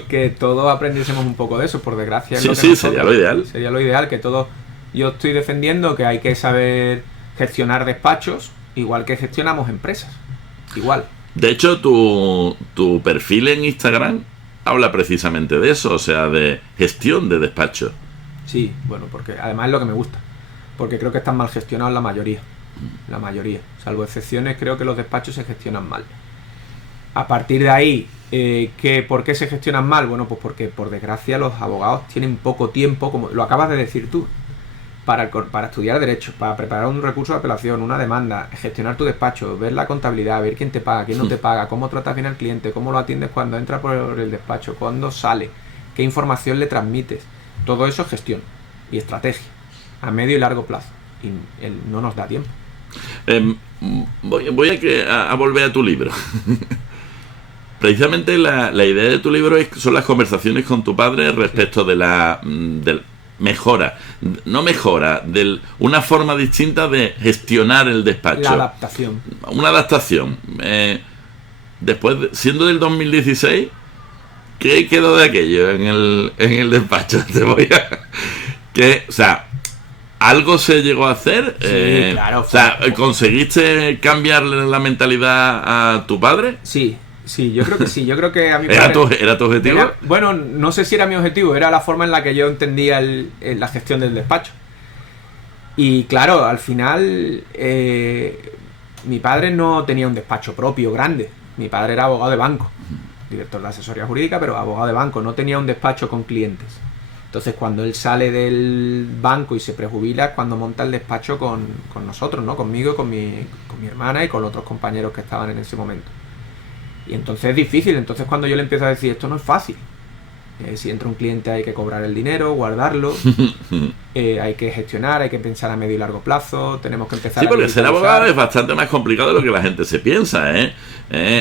que todos aprendiésemos un poco de eso, por desgracia. Sí, sería lo ideal. Sería lo ideal, que todos... Yo estoy defendiendo que hay que saber gestionar despachos, igual que gestionamos empresas. Igual. De hecho, tu perfil en Instagram habla precisamente de eso, o sea, de gestión de despachos. Sí, bueno, porque además es lo que me gusta. Porque creo que están mal gestionados la mayoría. Salvo excepciones, creo que los despachos se gestionan mal. A partir de ahí, ¿por qué se gestionan mal? Bueno, pues porque por desgracia los abogados tienen poco tiempo, como lo acabas de decir tú, para estudiar derecho, para preparar un recurso de apelación, una demanda, gestionar tu despacho, ver la contabilidad, ver quién te paga, quién no te paga, cómo tratas bien al cliente, cómo lo atiendes cuando entra por el despacho, cuándo sale, qué información le transmites. Todo eso es gestión y estrategia a medio y largo plazo, y no nos da tiempo. Voy a volver a tu libro. Precisamente la idea de tu libro son las conversaciones con tu padre respecto de una forma distinta de gestionar el despacho. La adaptación. Una adaptación. Después, siendo del 2016, ¿qué quedó de aquello en el despacho? O sea, ¿algo se llegó a hacer? Sí, claro. O sea, ¿conseguiste cambiarle la mentalidad a tu padre? Sí, yo creo que sí. Yo creo que a mi padre... ¿Era tu objetivo? Bueno, no sé si era mi objetivo, era la forma en la que yo entendía la gestión del despacho. Y claro, al final mi padre no tenía un despacho propio grande. Mi padre era abogado de banco, director de asesoría jurídica, pero abogado de banco. No tenía un despacho con clientes. Entonces, cuando él sale del banco y se prejubila, es cuando monta el despacho con nosotros, ¿no? Conmigo, con mi hermana y con los otros compañeros que estaban en ese momento. Y entonces es difícil. Entonces, cuando yo le empiezo a decir, esto no es fácil. Si entra un cliente hay que cobrar el dinero, guardarlo, hay que gestionar, hay que pensar a medio y largo plazo, tenemos que empezar a... Sí, porque ser abogado es bastante más complicado de lo que la gente se piensa,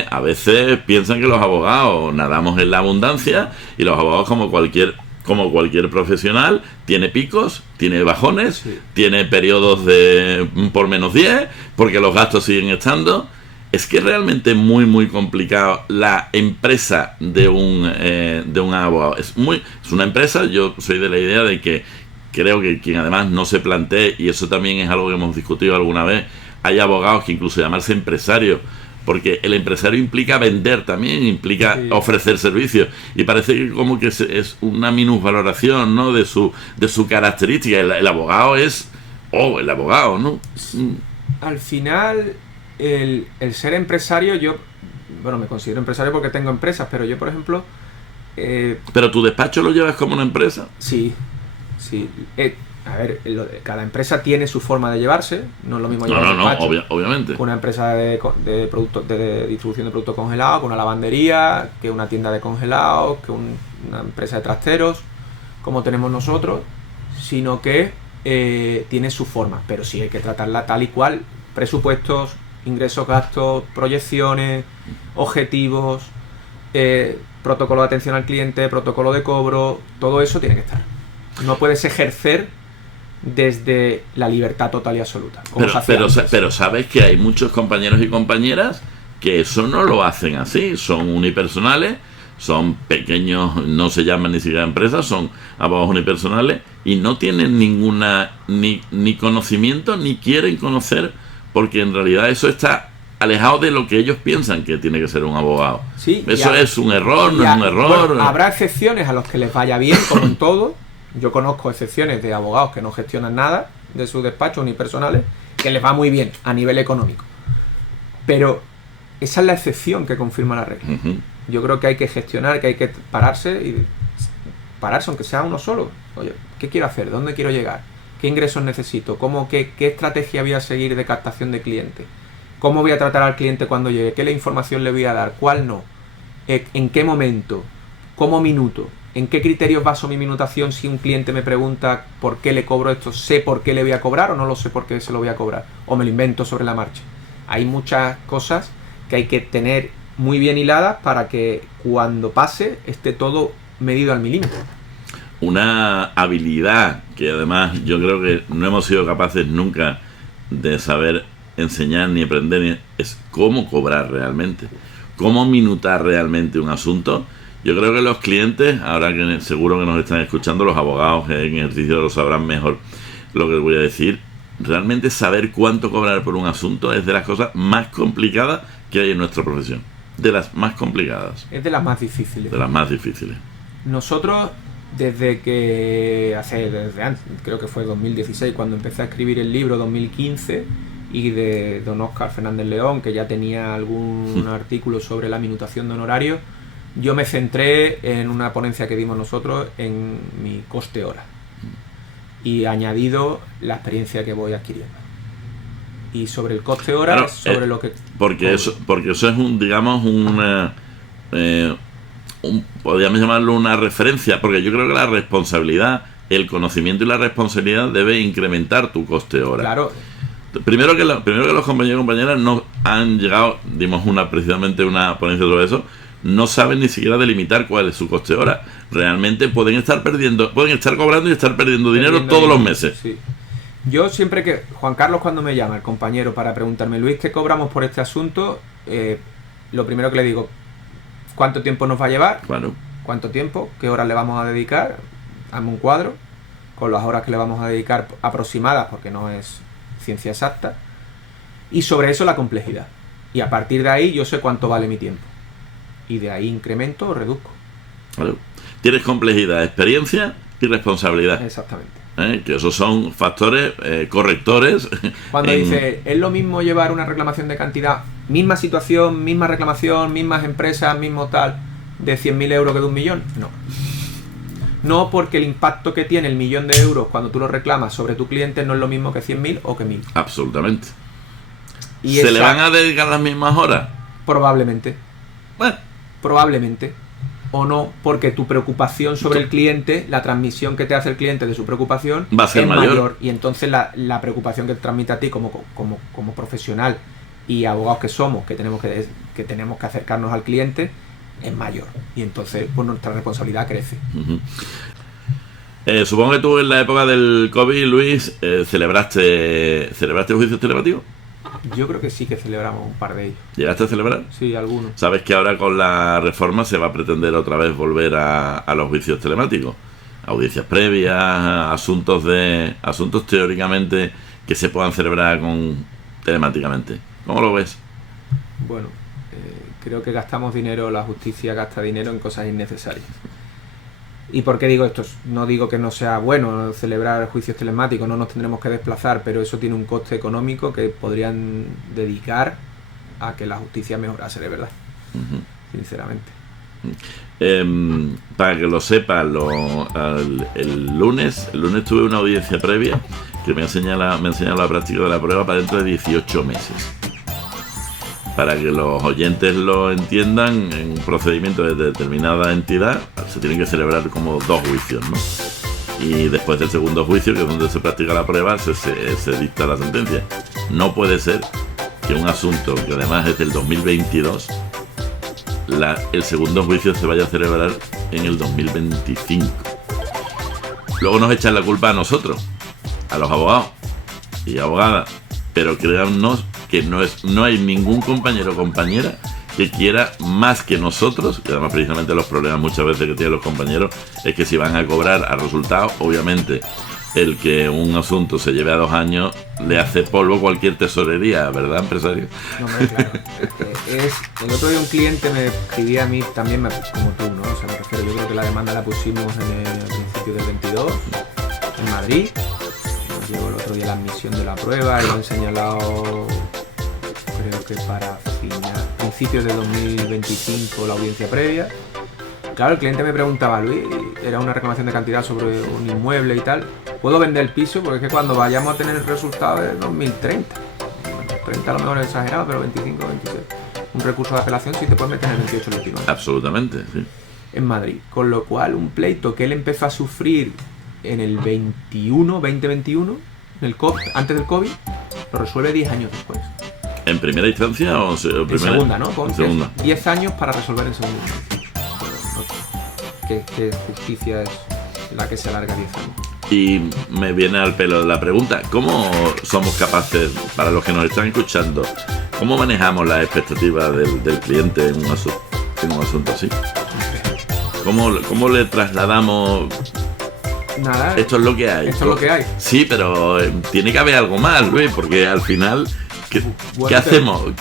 a veces piensan que los abogados nadamos en la abundancia y los abogados como cualquier profesional tiene picos, tiene bajones, sí, tiene periodos de por menos 10, porque los gastos siguen estando. Es que es realmente muy muy complicado la empresa de un abogado. Es una empresa. Yo soy de la idea de que creo que quien además no se plantee, y eso también es algo que hemos discutido alguna vez, hay abogados que incluso llamarse empresarios, porque el empresario implica vender también, implica ofrecer servicios, y parece que como que es una minusvaloración, ¿no?, de su característica. El abogado es el abogado, ¿no? Al final el ser empresario, yo me considero empresario porque tengo empresas, pero yo, por ejemplo... ¿Pero tu despacho lo llevas como una empresa? Sí. A ver, cada empresa tiene su forma de llevarse, no es lo mismo llevar un despacho obviamente. Una empresa de productos, de distribución de productos congelados, que una lavandería, que una tienda de congelados, que una empresa de trasteros, como tenemos nosotros, sino que tiene su forma, pero sí hay que tratarla tal y cual. Presupuestos, ingresos, gastos, proyecciones, objetivos, protocolo de atención al cliente, protocolo de cobro, todo eso tiene que estar. No puedes ejercer desde la libertad total y absoluta. Pero sabes que hay muchos compañeros y compañeras que eso no lo hacen así, son unipersonales, son pequeños, no se llaman ni siquiera empresas, son abogados unipersonales y no tienen ninguna ni conocimiento ni quieren conocer, porque en realidad eso está alejado de lo que ellos piensan que tiene que ser un abogado. Sí, eso es un error, no es un error. Bueno, habrá excepciones a los que les vaya bien, como en todo. Yo conozco excepciones de abogados que no gestionan nada de sus despachos unipersonales, que les va muy bien a nivel económico. Pero esa es la excepción que confirma la regla. Uh-huh. Yo creo que hay que gestionar, que hay que pararse aunque sea uno solo. Oye, ¿qué quiero hacer? ¿Dónde quiero llegar? ¿Qué ingresos necesito? ¿Qué estrategia voy a seguir de captación de clientes? ¿Cómo voy a tratar al cliente cuando llegue? ¿Qué información le voy a dar? ¿Cuál no? ¿En qué momento? ¿Cómo minuto? ¿En qué criterios baso mi minutación si un cliente me pregunta por qué le cobro esto? ¿Sé por qué le voy a cobrar o no lo sé por qué se lo voy a cobrar? ¿O me lo invento sobre la marcha? Hay muchas cosas que hay que tener muy bien hiladas para que cuando pase esté todo medido al milímetro. Una habilidad que además yo creo que no hemos sido capaces nunca de saber enseñar ni aprender es cómo cobrar realmente, cómo minutar realmente un asunto. Yo creo que los clientes, ahora que seguro que nos están escuchando, los abogados que en ejercicio lo sabrán mejor lo que les voy a decir, realmente saber cuánto cobrar por un asunto es de las cosas más complicadas que hay en nuestra profesión. De las más complicadas. Es de las más difíciles. De las más difíciles. Desde antes, creo que fue 2016, cuando empecé a escribir el libro, 2015, y de don Óscar Fernández León, que ya tenía algún artículo sobre la minutación de honorarios, yo me centré en una ponencia que dimos nosotros en mi coste hora y añadido la experiencia que voy adquiriendo. Y sobre el coste hora, claro, sobre lo que... Porque eso es podríamos llamarlo una referencia, porque yo creo que la responsabilidad, el conocimiento y la responsabilidad debe incrementar tu coste hora. Claro. Primero que los compañeros y compañeras no han llegado, dimos precisamente una ponencia sobre eso, no saben ni siquiera delimitar cuál es su coste hora. Realmente pueden estar cobrando y estar perdiendo dinero todos los meses. Sí. Yo siempre que Juan Carlos, cuando me llama el compañero para preguntarme, Luis, ¿qué cobramos por este asunto? Lo primero que le digo, ¿cuánto tiempo nos va a llevar? Claro. ¿Cuánto tiempo? ¿Qué horas le vamos a dedicar? Hazme un cuadro con las horas que le vamos a dedicar aproximadas, porque no es ciencia exacta, y sobre eso la complejidad. Y a partir de ahí yo sé cuánto vale mi tiempo. Y de ahí incremento o reduzco. Claro. Tienes complejidad, experiencia y responsabilidad. Exactamente. Que esos son factores correctores. Cuando dice, es lo mismo llevar una reclamación de cantidad, misma situación, misma reclamación, mismas empresas, mismo tal, de 100.000 euros que de 1 millón. No, porque el impacto que tiene el 1.000.000 de euros cuando tú lo reclamas sobre tu cliente no es lo mismo que 100.000 o que 1.000. Absolutamente. Y ¿Se le van a dedicar las mismas horas? Probablemente. Bueno. Probablemente. O no, porque tu preocupación sobre el cliente, la transmisión que te hace el cliente de su preocupación va a ser mayor. Y entonces la preocupación que te transmite a ti como profesional y abogados que somos, que tenemos que acercarnos al cliente, es mayor. Y entonces pues nuestra responsabilidad crece. Supongo que tú en la época del COVID, Luis, ¿celebraste juicios telemáticos? Yo creo que sí que celebramos un par de ellos. ¿Llegaste a celebrar? Sí, algunos. Sabes que ahora con la reforma se va a pretender otra vez volver a los juicios telemáticos. Audiencias previas, asuntos teóricamente que se puedan celebrar telemáticamente. ¿Cómo lo ves? Bueno, creo que gastamos dinero, la justicia gasta dinero en cosas innecesarias. ¿Y por qué digo esto? No digo que no sea bueno celebrar juicios telemáticos, no nos tendremos que desplazar, pero eso tiene un coste económico que podrían dedicar a que la justicia mejorase, de verdad. Sinceramente. Para que lo sepas, el lunes tuve una audiencia previa que me ha enseñado la práctica de la prueba para dentro de 18 meses. Para que los oyentes lo entiendan, en un procedimiento de determinada entidad se tienen que celebrar como 2 juicios, ¿no? Y después del segundo juicio, que es donde se practica la prueba, se dicta la sentencia. No puede ser que un asunto que además es del 2022, el segundo juicio se vaya a celebrar en el 2025. Luego nos echan la culpa a nosotros, a los abogados y abogadas, pero créannos que no hay ningún compañero o compañera que quiera más que nosotros, y además precisamente los problemas muchas veces que tienen los compañeros es que si van a cobrar a resultados, obviamente el que un asunto se lleve a 2 años le hace polvo cualquier tesorería, ¿verdad, empresario? No, claro. El otro día un cliente me escribía a mí también, como tú, ¿no? O sea, me refiero, yo creo que la demanda la pusimos en el principio del 22, en Madrid. Nos llegó el otro día la admisión de la prueba y lo han señalado, creo que para principios de 2025 la audiencia previa. Claro, el cliente me preguntaba, Luis, era una reclamación de cantidad sobre un inmueble y tal, ¿puedo vender el piso? Porque es que cuando vayamos a tener el resultado es 2030. 30 a lo mejor es exagerado, pero 25, 26. Un recurso de apelación sí te puedes meter en el 28 o 29. Absolutamente, sí. En Madrid. Con lo cual, un pleito que él empezó a sufrir en el 2021, antes del COVID, lo resuelve 10 años después. ¿En primera instancia o en segunda, ¿no? En segunda. 10 años para resolver en segunda instancia. ¿Qué justicia es la que se alarga 10 años? Y me viene al pelo la pregunta, ¿cómo somos capaces, para los que nos están escuchando, cómo manejamos las expectativas del cliente en un asunto así? ¿Cómo le trasladamos? Nada. Esto es lo que hay. Esto es lo que hay. Sí, pero tiene que haber algo más, Luis, porque al final, ¿qué hacemos?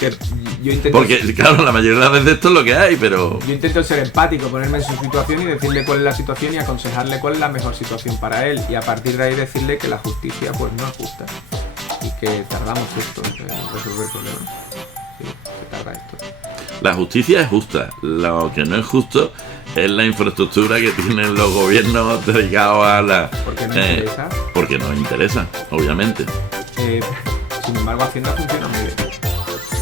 Porque, claro, la mayoría de las veces esto es lo que hay, pero... Yo intento ser empático, ponerme en su situación y decirle cuál es la situación y aconsejarle cuál es la mejor situación para él. Y a partir de ahí decirle que la justicia pues no es justa. y que tardamos esto en resolver problemas. Sí, que tarda esto. La justicia es justa. Lo que no es justo es la infraestructura que tienen los gobiernos dedicados a la... ¿Por qué no interesa? Porque nos interesa, obviamente. Sin embargo, Hacienda funciona muy bien.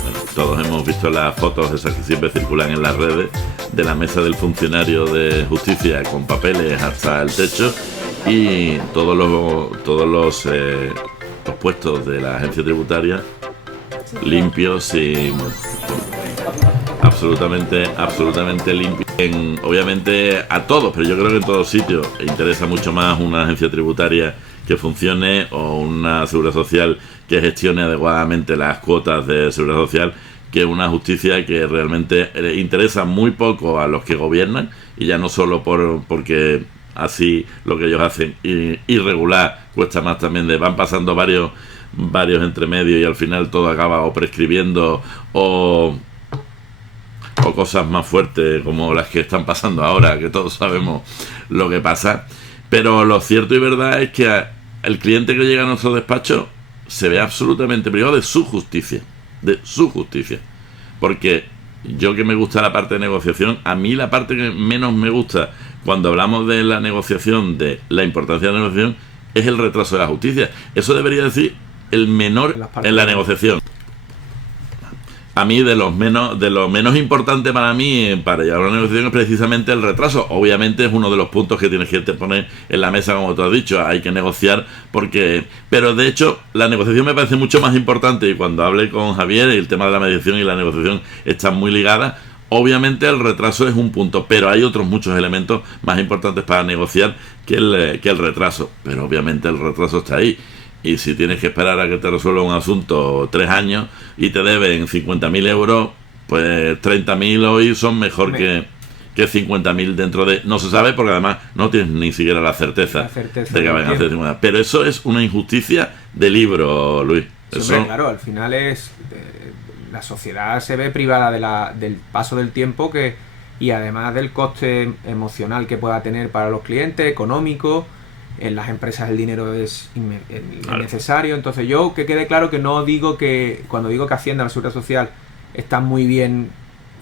Bueno, todos hemos visto las fotos esas que siempre circulan en las redes de la mesa del funcionario de justicia con papeles hasta el techo y todos los puestos de la agencia tributaria limpios y absolutamente limpios. Obviamente a todos, pero yo creo que en todos sitios interesa mucho más una agencia tributaria que funcione o una seguridad social que gestione adecuadamente las cuotas de seguridad social que una justicia que realmente interesa muy poco a los que gobiernan, y ya no solo porque así lo que ellos hacen irregular cuesta más también, van pasando varios entre medio y al final todo acaba o prescribiendo o cosas más fuertes como las que están pasando ahora, que todos sabemos lo que pasa. Pero lo cierto y verdad es que el cliente que llega a nuestro despacho se ve absolutamente privado de su justicia, porque yo, que me gusta la parte de negociación, a mí la parte que menos me gusta cuando hablamos de la negociación, de la importancia de la negociación, es el retraso de la justicia. Eso debería decir el menor en la negociación. A mí de lo menos importante para mí para llevar una negociación es precisamente el retraso. Obviamente es uno de los puntos que tienes que poner en la mesa, como tú has dicho. Hay que negociar pero de hecho la negociación me parece mucho más importante, y cuando hablé con Javier, el tema de la mediación y la negociación están muy ligadas. Obviamente el retraso es un punto, pero hay otros muchos elementos más importantes para negociar que el retraso. Pero obviamente el retraso está ahí. Y si tienes que esperar a que te resuelva un asunto 3 años y te deben 50.000 euros, pues 30.000 hoy son mejor que 50.000 dentro de... No se sabe, porque además no tienes ni siquiera la certeza de que vayan a hacer 50. Pero eso es una injusticia de libro, Luis. Sí, eso... hombre, claro, al final es... la sociedad se ve privada del paso del tiempo y además del coste emocional que pueda tener para los clientes, económico. En las empresas el dinero es innecesario. Entonces yo, que quede claro que no digo que, cuando digo que Hacienda y la Seguridad Social están muy bien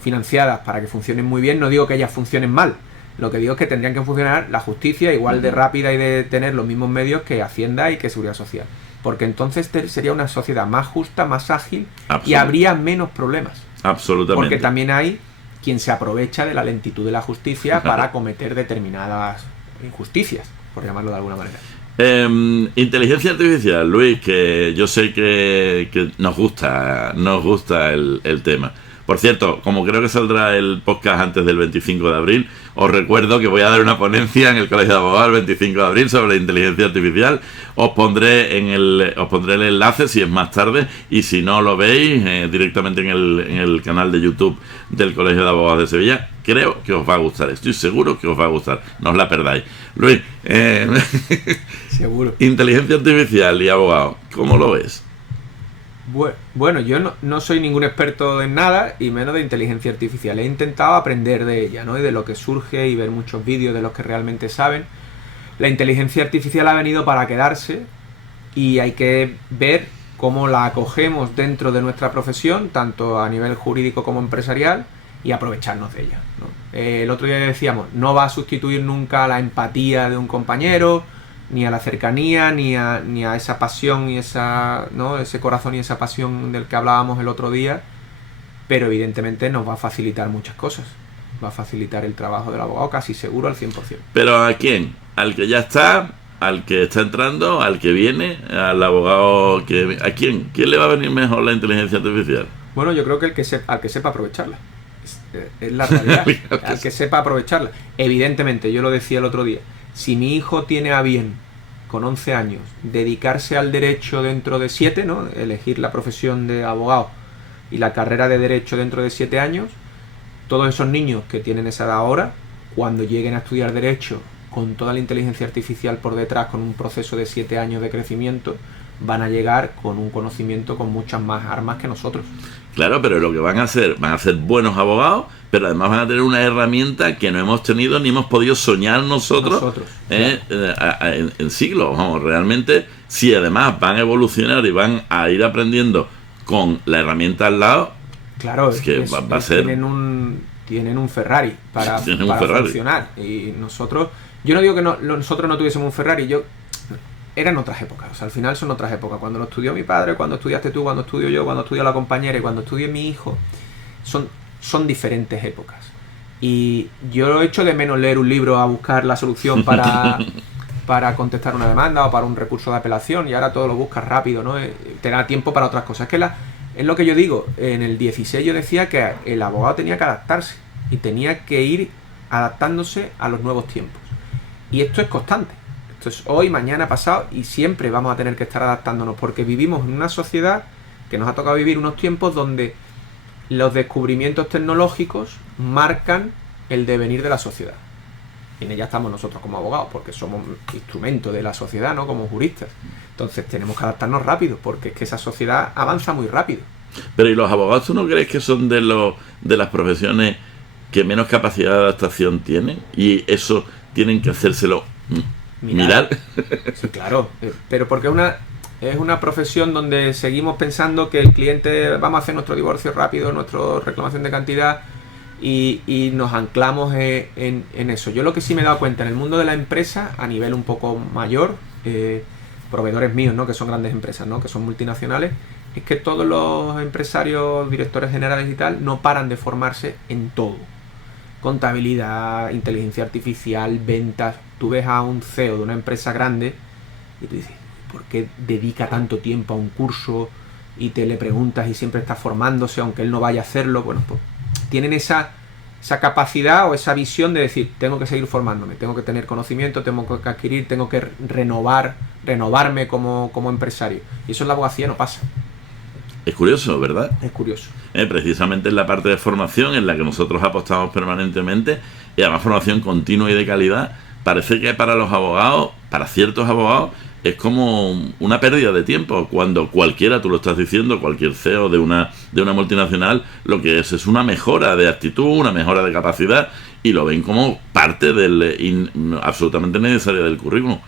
financiadas para que funcionen muy bien, no digo que ellas funcionen mal. Lo que digo es que tendrían que funcionar la justicia igual de rápida y de tener los mismos medios que Hacienda y que Seguridad Social. Porque entonces sería una sociedad más justa, más ágil y habría menos problemas. Absolutamente. Porque también hay quien se aprovecha de la lentitud de la justicia para cometer determinadas injusticias, por llamarlo de alguna manera. Inteligencia artificial, Luis, que yo sé que nos gusta el tema. Por cierto, como creo que saldrá el podcast antes del 25 de abril, os recuerdo que voy a dar una ponencia en el Colegio de Abogados el 25 de abril sobre inteligencia artificial. Os pondré el enlace si es más tarde, y si no lo veis directamente en el canal de YouTube del Colegio de Abogados de Sevilla. Creo que os va a gustar, estoy seguro que os va a gustar, no os la perdáis. Luis, seguro. Inteligencia artificial y abogado, ¿cómo lo ves? Bueno, yo no soy ningún experto en nada, y menos de inteligencia artificial. He intentado aprender de ella, ¿no? Y de lo que surge, y ver muchos vídeos de los que realmente saben. La inteligencia artificial ha venido para quedarse, y hay que ver cómo la acogemos dentro de nuestra profesión, tanto a nivel jurídico como empresarial, y aprovecharnos de ella, ¿no? El otro día decíamos, no va a sustituir nunca la empatía de un compañero, ni a la cercanía, ni a esa pasión y ese corazón y esa pasión del que hablábamos el otro día, pero evidentemente nos va a facilitar muchas cosas. Va a facilitar el trabajo del abogado casi seguro al 100%. ¿Pero a quién? ¿Al que ya está? ¿Al que está entrando? ¿Al que viene? ¿Al abogado que...? ¿A quién? ¿Quién le va a venir mejor la inteligencia artificial? Bueno, yo creo que al que sepa aprovecharla. Es la realidad. Al que sepa aprovecharla. Evidentemente, yo lo decía el otro día, si mi hijo tiene a bien, con 11 años, dedicarse al derecho dentro de 7, ¿no? Elegir la profesión de abogado y la carrera de derecho dentro de 7 años, todos esos niños que tienen esa edad ahora, cuando lleguen a estudiar derecho, con toda la inteligencia artificial por detrás, con un proceso de 7 años de crecimiento, van a llegar con un conocimiento con muchas más armas que nosotros. Claro, pero lo que van a ser buenos abogados, pero además van a tener una herramienta que no hemos tenido ni hemos podido soñar nosotros. En siglos. Vamos, realmente si además van a evolucionar y van a ir aprendiendo con la herramienta al lado, claro, es que va a ser... Tienen un Ferrari para funcionar. Y nosotros, yo no digo que nosotros no tuviésemos un Ferrari, eran otras épocas, o sea, al final son otras épocas. Cuando lo estudió mi padre, cuando estudiaste tú, cuando estudio yo, cuando estudia la compañera y cuando estudie mi hijo, son diferentes épocas. Y yo echo de menos leer un libro a buscar la solución para contestar una demanda o para un recurso de apelación, y ahora todo lo buscas rápido, ¿no? Te da tiempo para otras cosas. Es lo que yo digo, en el 16 yo decía que el abogado tenía que adaptarse y tenía que ir adaptándose a los nuevos tiempos. Y esto es constante. Esto es hoy, mañana, pasado, y siempre vamos a tener que estar adaptándonos porque vivimos en una sociedad que nos ha tocado vivir unos tiempos donde los descubrimientos tecnológicos marcan el devenir de la sociedad. Y en ella estamos nosotros como abogados, porque somos instrumento de la sociedad, ¿no? Como juristas. Entonces tenemos que adaptarnos rápido, porque es que esa sociedad avanza muy rápido. Pero ¿y los abogados tú no crees que son de las profesiones que menos capacidad de adaptación tienen? Y eso tienen que hacérselo mirar. Sí, claro. Pero porque es una profesión donde seguimos pensando que el cliente, vamos a hacer nuestro divorcio rápido, nuestra reclamación de cantidad, y nos anclamos en eso. Yo lo que sí me he dado cuenta en el mundo de la empresa, a nivel un poco mayor, proveedores míos, ¿no? Que son grandes empresas, ¿no? Que son multinacionales, es que todos los empresarios, directores generales y tal, no paran de formarse en todo. Contabilidad, inteligencia artificial, ventas. Tú ves a un CEO de una empresa grande y tú dices, ¿por qué dedica tanto tiempo a un curso? Y te le preguntas y siempre está formándose, aunque él no vaya a hacerlo. Bueno, pues tienen esa capacidad o esa visión de decir, tengo que seguir formándome, tengo que tener conocimiento, tengo que adquirir, tengo que renovarme como empresario. Y eso en la abogacía no pasa. Es curioso, ¿verdad? Es curioso. Precisamente en la parte de formación en la que nosotros apostamos permanentemente, y además formación continua y de calidad, parece que para los abogados, para ciertos abogados, es como una pérdida de tiempo, cuando cualquiera, tú lo estás diciendo, cualquier CEO de una multinacional, lo que es una mejora de actitud, una mejora de capacidad, y lo ven como parte absolutamente necesaria del currículum.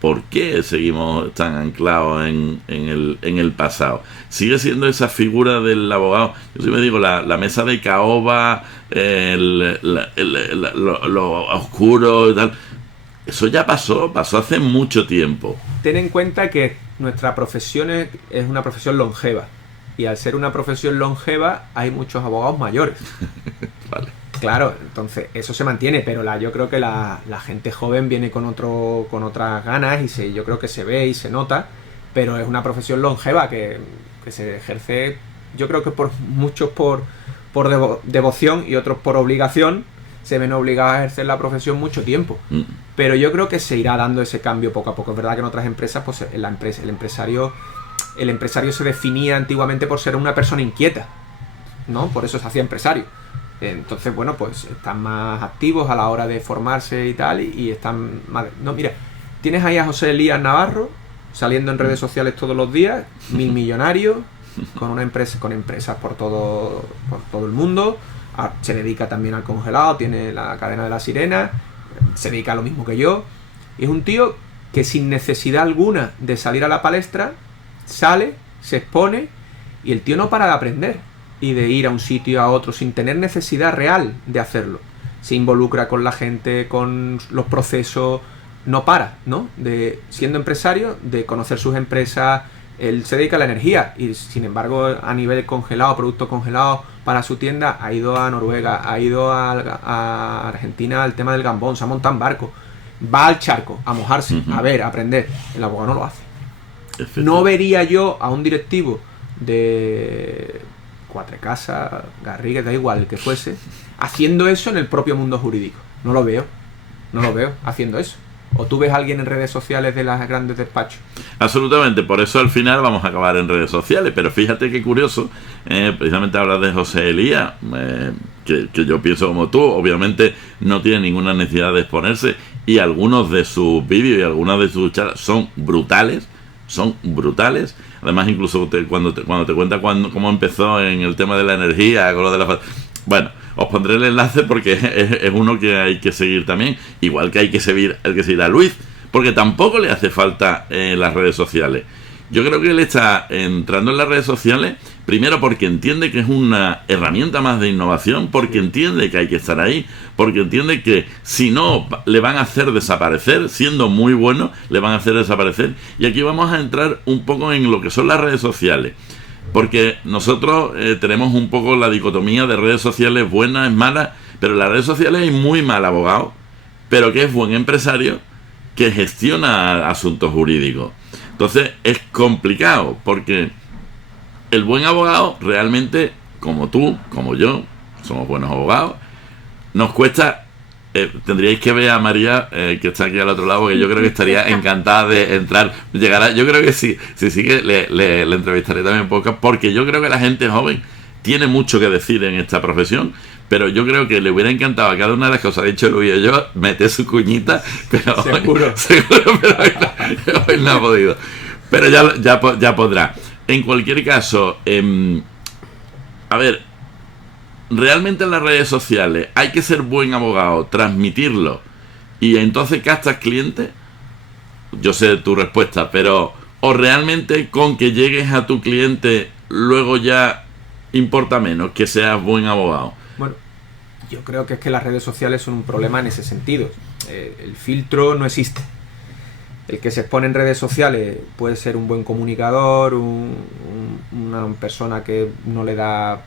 ¿Por qué seguimos tan anclados en el pasado? Sigue siendo esa figura del abogado. Yo siempre digo, la mesa de caoba, lo oscuro y tal. Eso ya pasó hace mucho tiempo. Ten en cuenta que nuestra profesión es una profesión longeva. Y al ser una profesión longeva, hay muchos abogados mayores. Vale. Claro, entonces eso se mantiene, pero yo creo que la gente joven viene con otras ganas y yo creo que se ve y se nota, pero es una profesión longeva que se ejerce, yo creo que muchos por devoción y otros por obligación, se ven obligados a ejercer la profesión mucho tiempo. Pero yo creo que se irá dando ese cambio poco a poco. Es verdad que en otras empresas, pues el empresario se definía antiguamente por ser una persona inquieta, ¿no? Por eso se hacía empresario. Entonces, bueno, pues están más activos a la hora de formarse y tal, y están más... No, mira, tienes ahí a José Elías Navarro saliendo en redes sociales todos los días, 1000 millonarios, con empresas por todo el mundo. Se dedica también al congelado, tiene la cadena de la Sirena, se dedica a lo mismo que yo. Y es un tío que sin necesidad alguna de salir a la palestra, sale, se expone, y el tío no para de aprender y de ir a un sitio a otro sin tener necesidad real de hacerlo. Se involucra con la gente, con los procesos, no para, ¿no? Siendo empresario, de conocer sus empresas. Él se dedica a la energía y, sin embargo, a nivel congelado, productos congelados para su tienda, ha ido a Noruega, ha ido a Argentina al tema del gambón, se ha montado en barco, va al charco a mojarse, a ver, a aprender. El abogado no lo hace. No vería yo a un directivo de Cuatro Casas, Garrigues, da igual el que fuese, haciendo eso en el propio mundo jurídico. No lo veo haciendo eso. ¿O tú ves a alguien en redes sociales de las grandes despachos? Absolutamente, por eso al final vamos a acabar en redes sociales. Pero fíjate qué curioso, precisamente hablas de José Elías, que yo pienso como tú, obviamente no tiene ninguna necesidad de exponerse, y algunos de sus vídeos y algunas de sus charlas son brutales. Además, incluso cuando te cuenta cómo empezó en el tema de la energía, con lo de la... Bueno, os pondré el enlace porque es uno que hay que seguir también, igual que hay que seguir a Luis, porque tampoco le hace falta las redes sociales. Yo creo que él está entrando en las redes sociales, primero porque entiende que es una herramienta más de innovación, porque entiende que hay que estar ahí, porque entiende que si no le van a hacer desaparecer, siendo muy bueno, le van a hacer desaparecer. Y aquí vamos a entrar un poco en lo que son las redes sociales, porque nosotros tenemos un poco la dicotomía de redes sociales buenas, malas, pero en las redes sociales hay muy mal abogado, pero que es buen empresario, que gestiona asuntos jurídicos. Entonces es complicado, porque el buen abogado realmente, como tú, como yo, somos buenos abogados, nos cuesta, tendríais que ver a María, que está aquí al otro lado, porque yo creo que estaría encantada de entrar, yo creo que sí, si sigue le entrevistaré también en podcast, porque yo creo que la gente joven tiene mucho que decir en esta profesión, pero yo creo que le hubiera encantado a cada una de las cosas que ha dicho Luis y yo meter su cuñita, pero seguro, pero hoy no ha podido. Pero ya podrá. En cualquier caso, a ver, realmente en las redes sociales hay que ser buen abogado, transmitirlo, y entonces captas clientes. Yo sé tu respuesta, pero o realmente con que llegues a tu cliente luego ya importa menos que seas buen abogado. Bueno, yo creo que es que las redes sociales son un problema en ese sentido. El filtro no existe. El que se expone en redes sociales puede ser un buen comunicador, una persona que no le da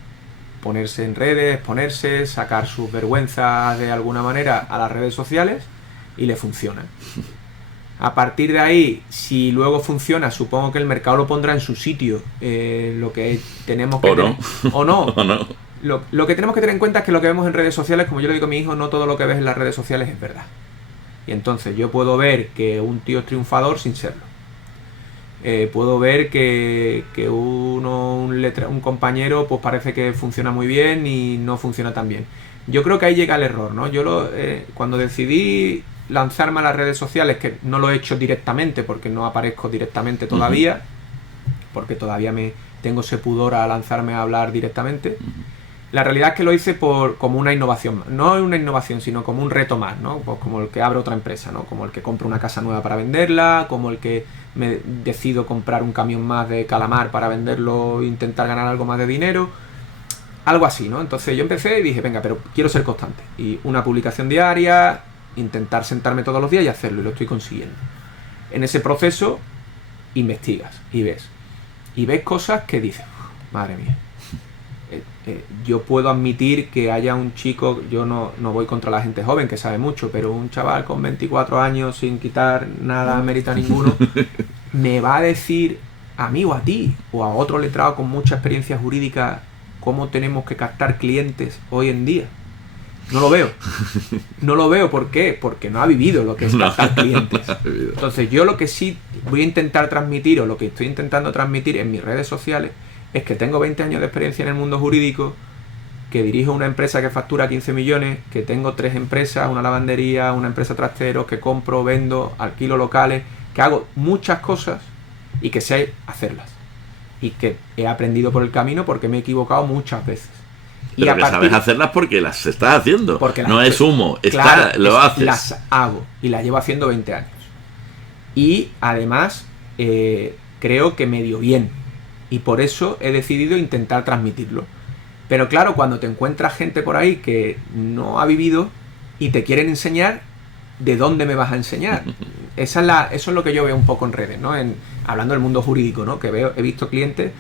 ponerse en redes, exponerse, sacar sus vergüenzas de alguna manera a las redes sociales, y le funciona. A partir de ahí, si luego funciona, supongo que el mercado lo pondrá en su sitio. Lo que tenemos que o no. Lo que tenemos que tener en cuenta es que lo que vemos en redes sociales, como yo le digo a mi hijo, no todo lo que ves en las redes sociales es verdad. Y entonces yo puedo ver que un tío es triunfador sin serlo. Puedo ver que un compañero pues parece que funciona muy bien y no funciona tan bien. Yo creo que ahí llega el error, ¿no? Cuando decidí lanzarme a las redes sociales, que no lo he hecho directamente porque no aparezco directamente todavía, porque todavía tengo ese pudor a lanzarme a hablar directamente. La realidad es que lo hice como una innovación, no una innovación, sino como un reto más, ¿no? Pues como el que abre otra empresa, ¿no? Como el que compra una casa nueva para venderla, como el que me decido comprar un camión más de calamar para venderlo e intentar ganar algo más de dinero, algo así, ¿no? Entonces yo empecé y dije, venga, pero quiero ser constante, y una publicación diaria, intentar sentarme todos los días y hacerlo, y lo estoy consiguiendo. En ese proceso investigas y ves cosas que dices, madre mía. Yo puedo admitir que haya un chico, yo no voy contra la gente joven que sabe mucho, pero un chaval con 24 años sin quitar nada mérito a ninguno me va a decir a mí o a ti o a otro letrado con mucha experiencia jurídica cómo tenemos que captar clientes hoy en día. No lo veo. ¿Por qué? Porque no ha vivido lo que es captar clientes. Entonces yo lo que sí voy a intentar transmitir, o lo que estoy intentando transmitir en mis redes sociales, es que tengo 20 años de experiencia en el mundo jurídico, que dirijo una empresa que factura 15 millones, que tengo 3 empresas, una lavandería, una empresa trasteros, que compro, vendo, alquilo locales, que hago muchas cosas y que sé hacerlas. Y que he aprendido por el camino porque me he equivocado muchas veces. Pero y que sabes hacerlas porque las estás haciendo. No es humo, lo haces. Las hago y las llevo haciendo 20 años. Y además creo que medio bien. Y por eso he decidido intentar transmitirlo. Pero claro, cuando te encuentras gente por ahí que no ha vivido y te quieren enseñar, ¿de dónde me vas a enseñar? Eso es lo que yo veo un poco en redes, ¿no? Hablando del mundo jurídico, ¿no? Que he visto clientes,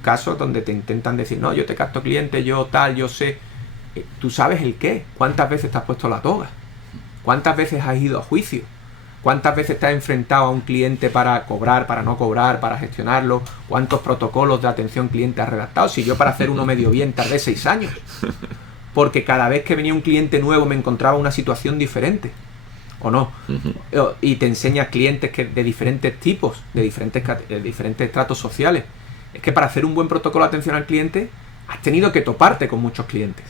casos donde te intentan decir, no, yo te capto clientes, yo tal, yo sé. ¿Tú sabes el qué? ¿Cuántas veces te has puesto la toga? ¿Cuántas veces has ido a juicio? ¿Cuántas veces te has enfrentado a un cliente para cobrar, para no cobrar, para gestionarlo? ¿Cuántos protocolos de atención cliente has redactado? Si yo para hacer uno medio bien tardé 6 años. Porque cada vez que venía un cliente nuevo me encontraba una situación diferente. ¿O no? Y te enseñas clientes de diferentes tipos, de diferentes estratos sociales. Es que para hacer un buen protocolo de atención al cliente has tenido que toparte con muchos clientes.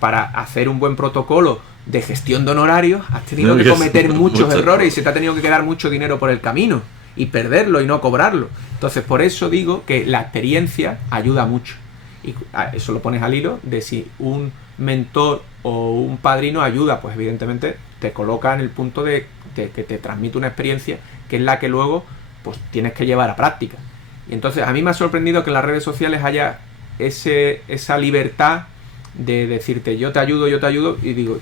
Para hacer un buen protocolo de gestión de honorarios has tenido que cometer muchos errores y se te ha tenido que quedar mucho dinero por el camino y perderlo y no cobrarlo. Entonces por eso digo que la experiencia ayuda mucho. Y eso lo pones al hilo de si un mentor o un padrino ayuda, pues evidentemente te coloca en el punto de que te transmite una experiencia que es la que luego pues tienes que llevar a práctica. Y entonces a mí me ha sorprendido que en las redes sociales haya esa libertad de decirte yo te ayudo, y digo,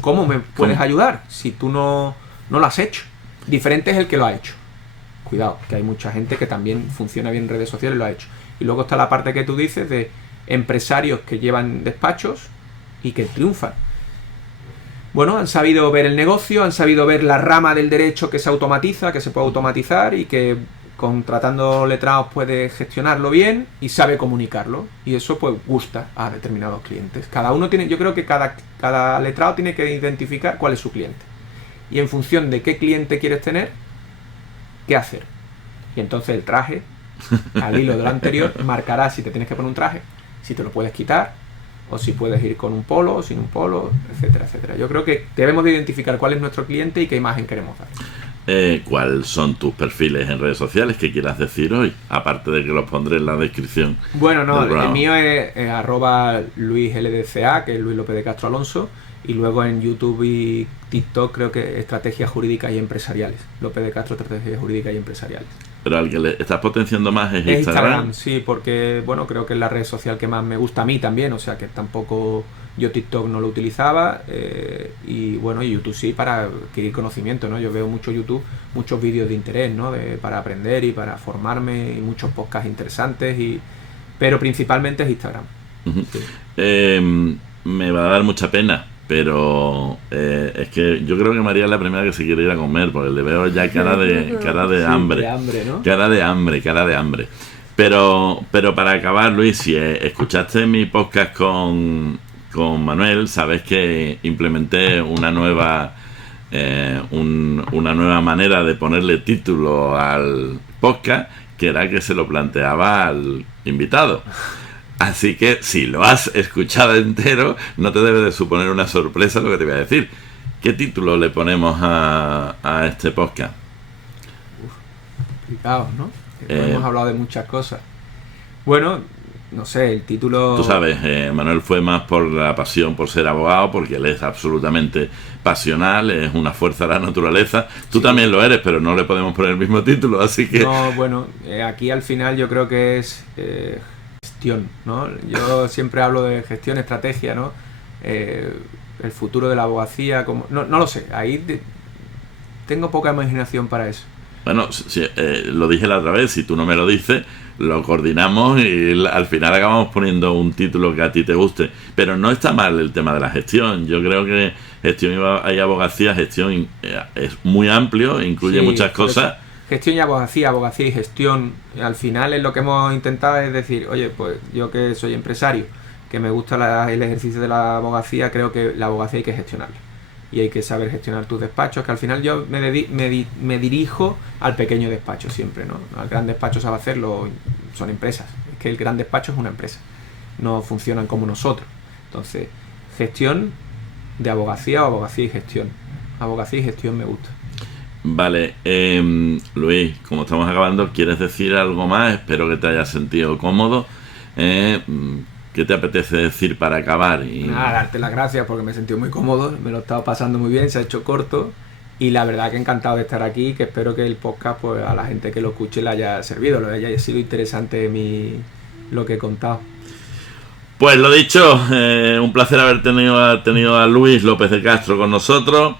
¿cómo me puedes ayudar si tú no lo has hecho? Diferente es el que lo ha hecho. Cuidado, que hay mucha gente que también funciona bien en redes sociales y lo ha hecho. Y luego está la parte que tú dices de empresarios que llevan despachos y que triunfan. Bueno, han sabido ver el negocio, han sabido ver la rama del derecho que se automatiza, que se puede automatizar y que contratando letrados puede gestionarlo bien y sabe comunicarlo. Y eso pues gusta a determinados clientes. Cada uno tiene, yo creo que cada letrado tiene que identificar cuál es su cliente. Y en función de qué cliente quieres tener, qué hacer. Y entonces el traje, al hilo de lo anterior, marcará si te tienes que poner un traje, si te lo puedes quitar, o si puedes ir con un polo o sin un polo, etcétera, etcétera. Yo creo que debemos de identificar cuál es nuestro cliente y qué imagen queremos dar. ¿Cuáles son tus perfiles en redes sociales que quieras decir hoy? Aparte de que los pondré en la descripción. Bueno, no, el mío es @LuisLDCA, que es Luis López de Castro Alonso, y luego en YouTube y TikTok creo que Estrategias Jurídicas y Empresariales. López de Castro, Estrategias Jurídicas y Empresariales. Pero al que le estás potenciando más es Instagram. Sí, porque bueno, creo que es la red social que más me gusta a mí también, o sea que tampoco yo TikTok no lo utilizaba, y bueno, y YouTube sí, para adquirir conocimiento, ¿no? Yo veo mucho YouTube, muchos vídeos de interés, ¿no? Para aprender y para formarme, y muchos podcasts interesantes, pero principalmente es Instagram. Uh-huh. Sí. Me va a dar mucha pena, pero es que yo creo que María es la primera que se quiere ir a comer, porque le veo ya cara de hambre, de hambre, ¿no? cara de hambre. Pero para acabar, Luis, si escuchaste mi podcast con Manuel, sabes que implementé una nueva manera de ponerle título al podcast, que era que se lo planteaba al invitado. Así que si lo has escuchado entero, no te debe de suponer una sorpresa lo que te voy a decir. ¿Qué título le ponemos a este podcast? Complicado, ¿no? Hemos hablado de muchas cosas. Bueno, no sé, el título... Tú sabes, Manuel fue más por la pasión, por ser abogado, porque él es absolutamente pasional, es una fuerza de la naturaleza. Tú también lo eres, pero no le podemos poner el mismo título, así que... No, bueno, aquí al final yo creo que es... gestión, ¿no? Yo siempre hablo de gestión, estrategia, ¿no? El futuro de la abogacía, como no lo sé, ahí tengo poca imaginación para eso. Bueno, lo dije la otra vez, si tú no me lo dices, lo coordinamos y al final acabamos poniendo un título que a ti te guste. Pero no está mal el tema de la gestión. Yo creo que gestión y abogacía, gestión es muy amplio, incluye muchas cosas. Gestión y abogacía y gestión, al final es lo que hemos intentado es decir, oye, pues yo que soy empresario, que me gusta el ejercicio de la abogacía, creo que la abogacía hay que gestionarla. Y hay que saber gestionar tus despachos, que al final yo me dirijo al pequeño despacho siempre, ¿no? Al gran despacho sabe hacerlo, son empresas. Es que el gran despacho es una empresa. No funcionan como nosotros. Entonces, gestión de abogacía o abogacía y gestión. Abogacía y gestión me gusta. Vale, Luis, como estamos acabando, ¿quieres decir algo más? Espero que te hayas sentido cómodo. ¿Qué te apetece decir para acabar? Nada, darte las gracias porque me he sentido muy cómodo, me lo he estado pasando muy bien, se ha hecho corto y la verdad que encantado de estar aquí, que espero que el podcast pues a la gente que lo escuche le haya servido, le haya sido interesante lo que he contado. Pues lo dicho, un placer haber tenido a Luis López de Castro con nosotros.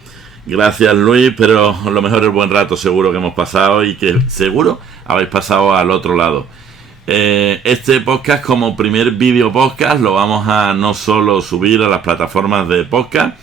Gracias, Luis, pero lo mejor es buen rato seguro que hemos pasado y que seguro habéis pasado al otro lado. Este podcast como primer vídeo podcast lo vamos a no solo subir a las plataformas de podcast,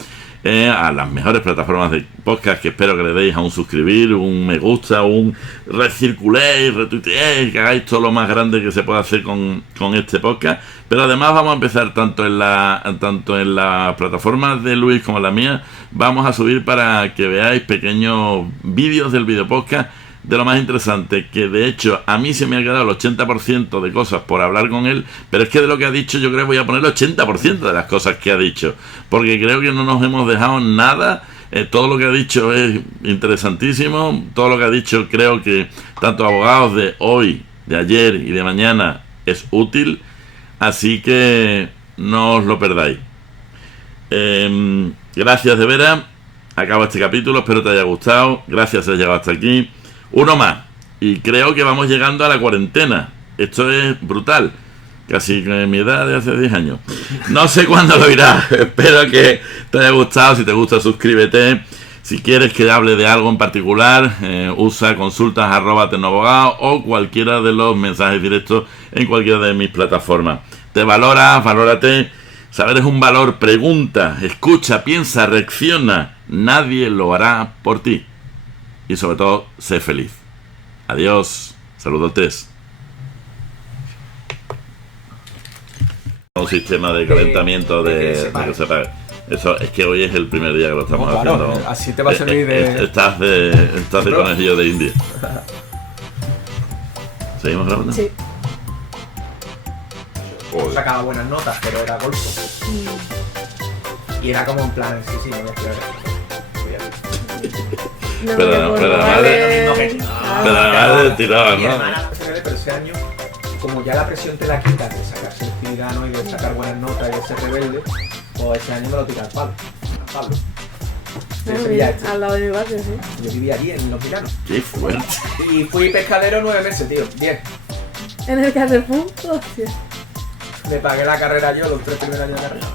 a las mejores plataformas de podcast, que espero que le deis a un suscribir, un me gusta, un recirculéis, retuiteéis, que hagáis todo lo más grande que se pueda hacer con este podcast. Pero además vamos a empezar tanto en las plataformas de Luis como en la mía, vamos a subir para que veáis pequeños vídeos del video podcast de lo más interesante, que de hecho a mí se me ha quedado el 80% de cosas por hablar con él, pero es que de lo que ha dicho yo creo que voy a poner el 80% de las cosas que ha dicho, porque creo que no nos hemos dejado nada. Todo lo que ha dicho es interesantísimo, todo lo que ha dicho creo que tanto abogados de hoy, de ayer y de mañana es útil, así que no os lo perdáis. Gracias de veras. acabo este capítulo, espero te haya gustado, gracias por haber llegado hasta aquí. Uno más, y creo que vamos llegando a la cuarentena. Esto es brutal, casi mi edad de hace 10 años. No sé cuándo lo irás, espero que te haya gustado. Si te gusta, suscríbete. Si quieres que hable de algo en particular, usa consultas@tecnoabogado o cualquiera de los mensajes directos en cualquiera de mis plataformas. Te valoras, valórate. Saber es un valor. Pregunta, escucha, piensa, reacciona. Nadie lo hará por ti. Y sobre todo, sé feliz. Adiós. Saludotes. Un sistema de calentamiento de que se apague. Eso es que hoy es el primer día que lo estamos haciendo. Así te va a servir de... Estás de conejillo de India. ¿Seguimos grabando? Sí. Sacaba buenas notas, pero era golfo. Y era como en plan, sí, no voy a estudiar. Pero además tiraba, Mi ¿no? hermana pero ese año, como ya la presión te la quita de sacar selectividad, ¿no? Y de sacar buenas notas y de ser rebelde, pues ese año me lo tira al palo. Al lado de mi barrio, sí. Yo vivía allí en Los Piranos. Qué fuerte. Y fui pescadero 9 meses, tío. 10. En el Carrefour, hostia. Me pagué la carrera yo, los 3 primeros años de carrera.